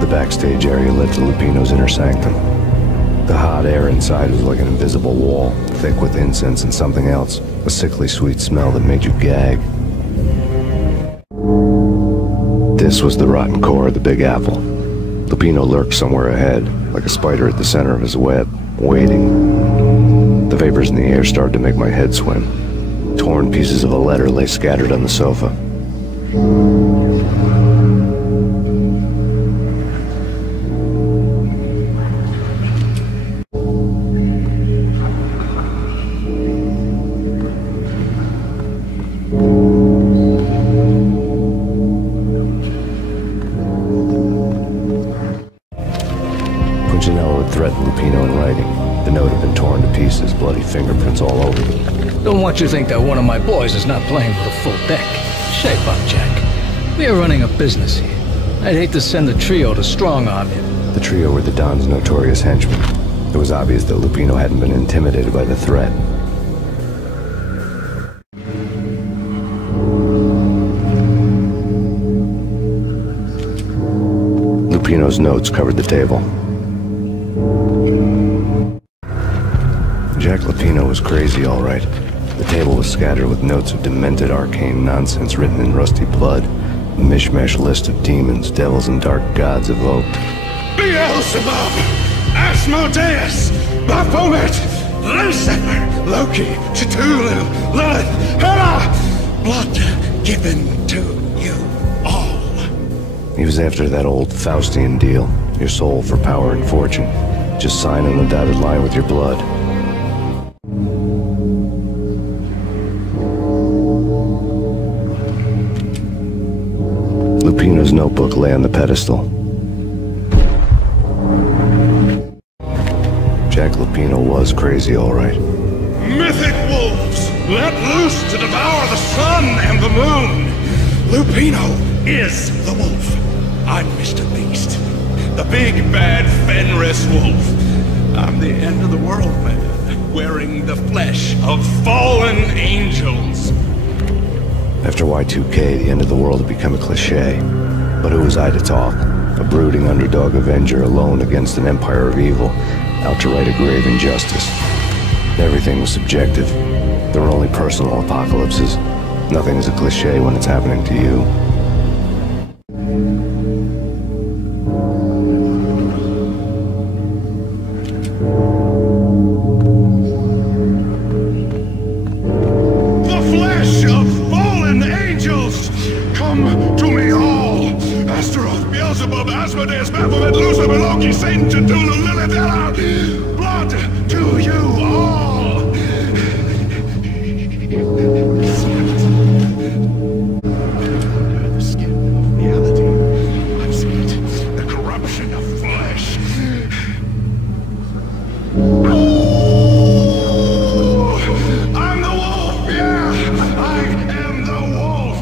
The backstage area led to Lupino's inner sanctum. The hot air inside was like an invisible wall, thick with incense and something else, a sickly sweet smell that made you gag. This was the rotten core of the Big Apple. Lupino lurked somewhere ahead, like a spider at the center of his web, waiting. The vapors in the air started to make my head swim. Torn pieces of a letter lay scattered on the sofa. Threatened Lupino in writing. The note had been torn to pieces, bloody fingerprints all over it. Don't want you to think that one of my boys is not playing with a full deck. Shape up, Jack. We are running a business here. I'd hate to send the trio to strong-arm you. The trio were the Don's notorious henchmen. It was obvious that Lupino hadn't been intimidated by the threat. Lupino's notes covered the table. Jack Lupino was crazy, all right. The table was scattered with notes of demented arcane nonsense written in rusty blood. A mishmash list of demons, devils, and dark gods evoked. Beelzebub, Asmodeus, Baphomet, Lucifer, Loki, Cthulhu, Lilith, Hela, blood given to you all. He was after that old Faustian deal, your soul for power and fortune. Just sign on the dotted line with your blood. Lupino's notebook lay on the pedestal. Jack Lupino was crazy, all right. Mythic wolves, let loose to devour the sun and the moon. Lupino is the wolf. I'm Mr. Beast, the big bad Fenris wolf. I'm the end of the world man, wearing the flesh of fallen angels. After Y2K, the end of the world had become a cliché. But who was I to talk? A brooding underdog avenger alone against an empire of evil, out to right a grave injustice. Everything was subjective. There were only personal apocalypses. Nothing is a cliché when it's happening to you. Beelzebub, Asmodeus, Baphomet, Lucifer, Loki, Satan, Cthulhu, Lilith, Hela, blood to you all! The skin of reality. I've seen it. The corruption of flesh. I'm the wolf, yeah! I am the wolf!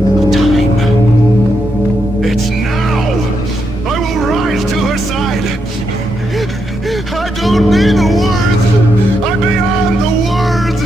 Of time. It's now! I will rise to her side! I don't need the words! I'm beyond the words!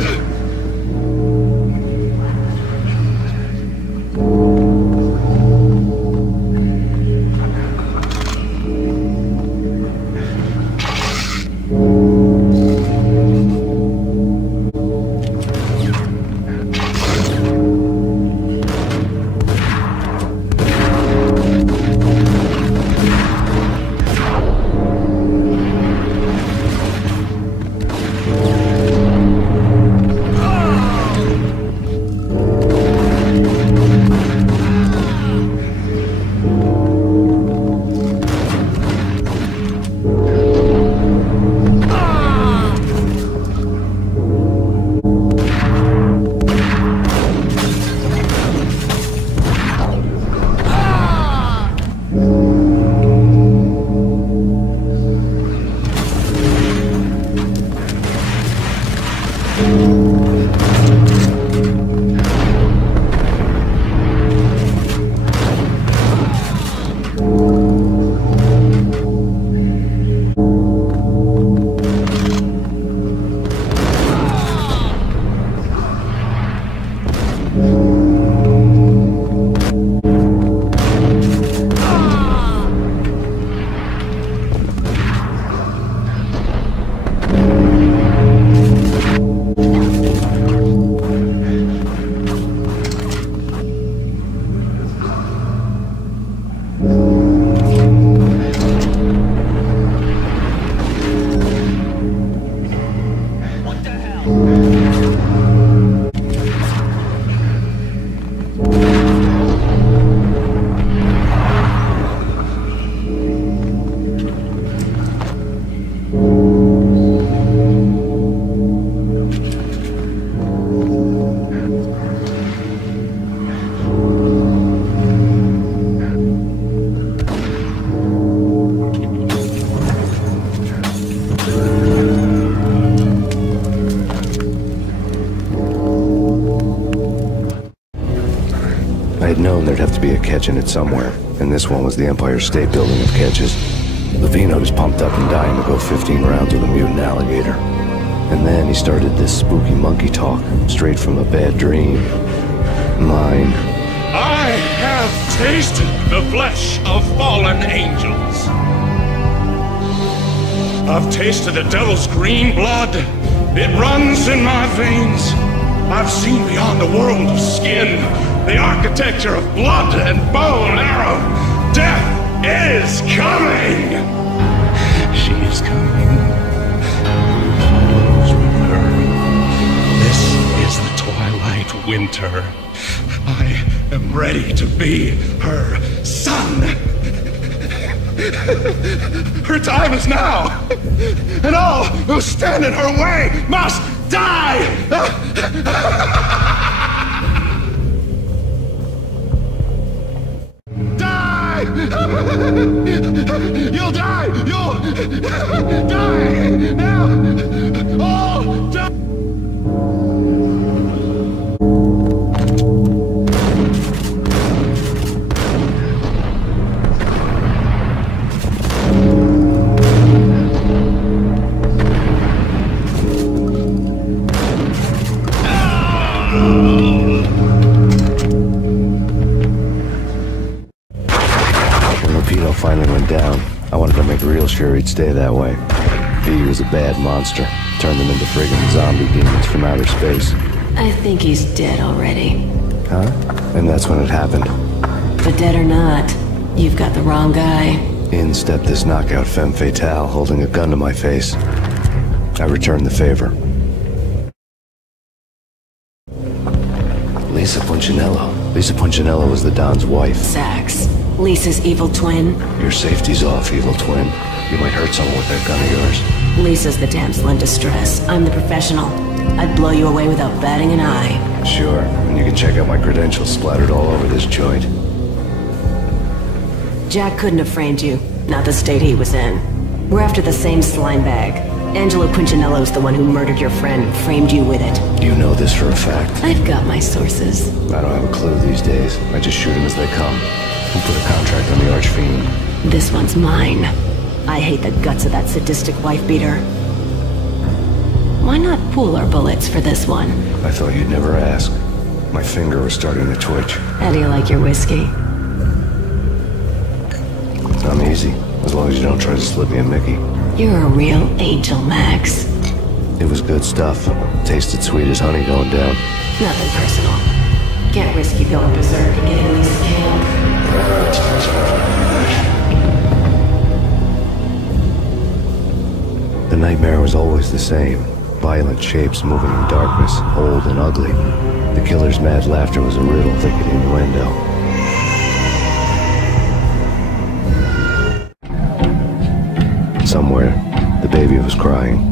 I'd known there'd have to be a catch in it somewhere, and this one was the Empire State Building of catches. Lupino was pumped up and dying to go 15 rounds with a mutant alligator. And then he started this spooky monkey talk, straight from a bad dream. Mine. I have tasted the flesh of fallen angels. I've tasted the devil's green blood. It runs in my veins. I've seen beyond the world of skin, the architecture of blood and bow and arrow. Death is coming! She is coming. Follows with her. This is the twilight winter. I am ready to be her son. Her time is now, and all who stand in her way must die! Die! You'll die! You'll die! Now! All die! Finally went down. I wanted to make real sure he'd stay that way. V was a bad monster. Turned them into friggin' zombie demons from outer space. I think he's dead already. Huh? And that's when it happened. But dead or not, you've got the wrong guy. In stepped this knockout femme fatale, holding a gun to my face. I returned the favor. Lisa Punchinello. Lisa Punchinello was the Don's wife. Sax. Lisa's evil twin. Your safety's off, evil twin. You might hurt someone with that gun of yours. Lisa's the damsel in distress. I'm the professional. I'd blow you away without batting an eye. Sure, and you can check out my credentials splattered all over this joint. Jack couldn't have framed you. Not the state he was in. We're after the same slime bag. Angelo Punchinello's the one who murdered your friend and framed you with it. You know this for a fact. I've got my sources. I don't have a clue these days. I just shoot them as they come. Who put a contract on the Archfiend? This one's mine. I hate the guts of that sadistic wife-beater. Why not pool our bullets for this one? I thought you'd never ask. My finger was starting to twitch. How do you like your whiskey? I'm easy, as long as you don't try to slip me a Mickey. You're a real angel, Max. It was good stuff. Tasted sweet as honey going down. Nothing personal. Can't risk you going berserk and getting Lisa killed. The nightmare was always the same. Violent shapes moving in darkness, old and ugly. The killer's mad laughter was a riddle, thick in innuendo. Somewhere, the baby was crying.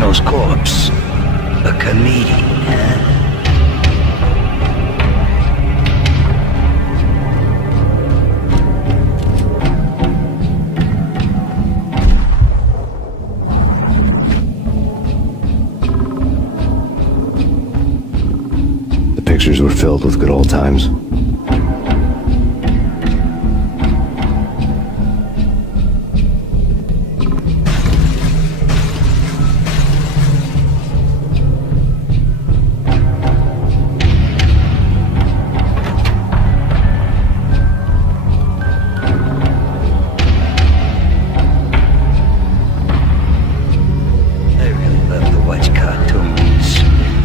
Lupino's corpse. A comedian, huh? The pictures were filled with good old times.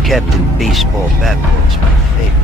Captain Baseball Bat Boy's my favorite.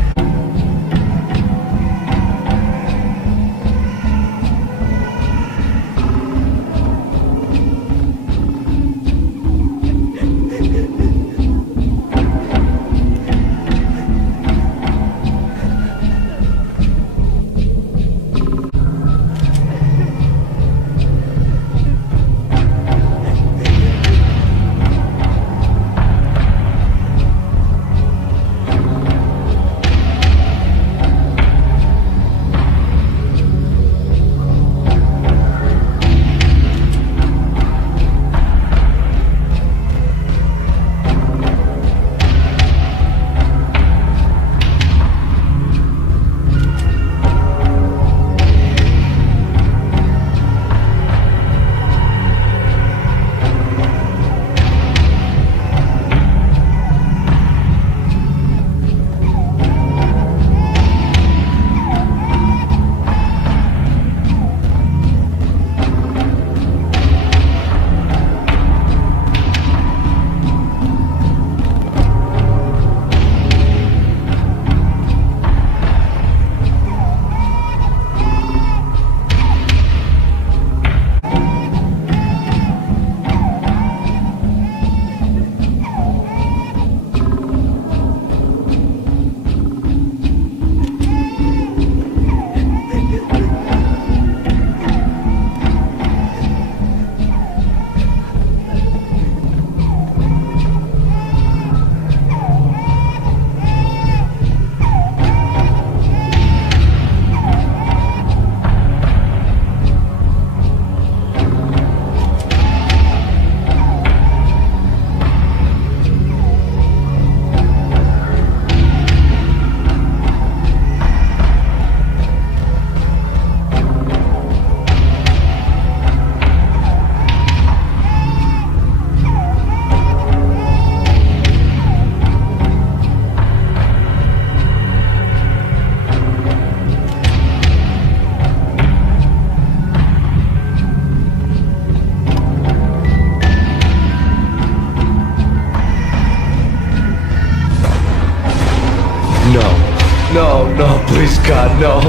No, please, God, no.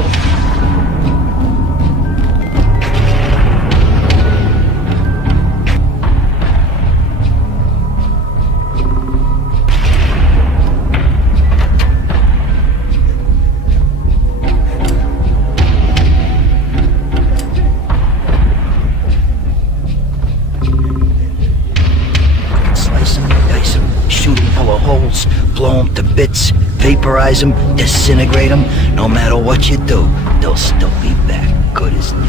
Slice them, dice them, shoot them full of holes, blow them to bits, vaporize them, disintegrate them. No matter what you do, they'll still be back, good as new.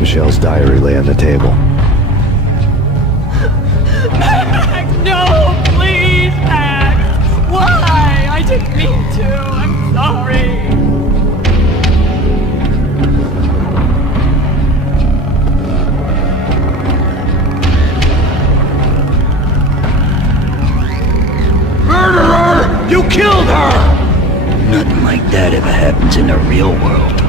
Michelle's diary lay on the table. Max, no, please, Max. Why? I didn't mean to. I'm sorry. Murderer! You killed her! Nothing like that ever happens in the real world.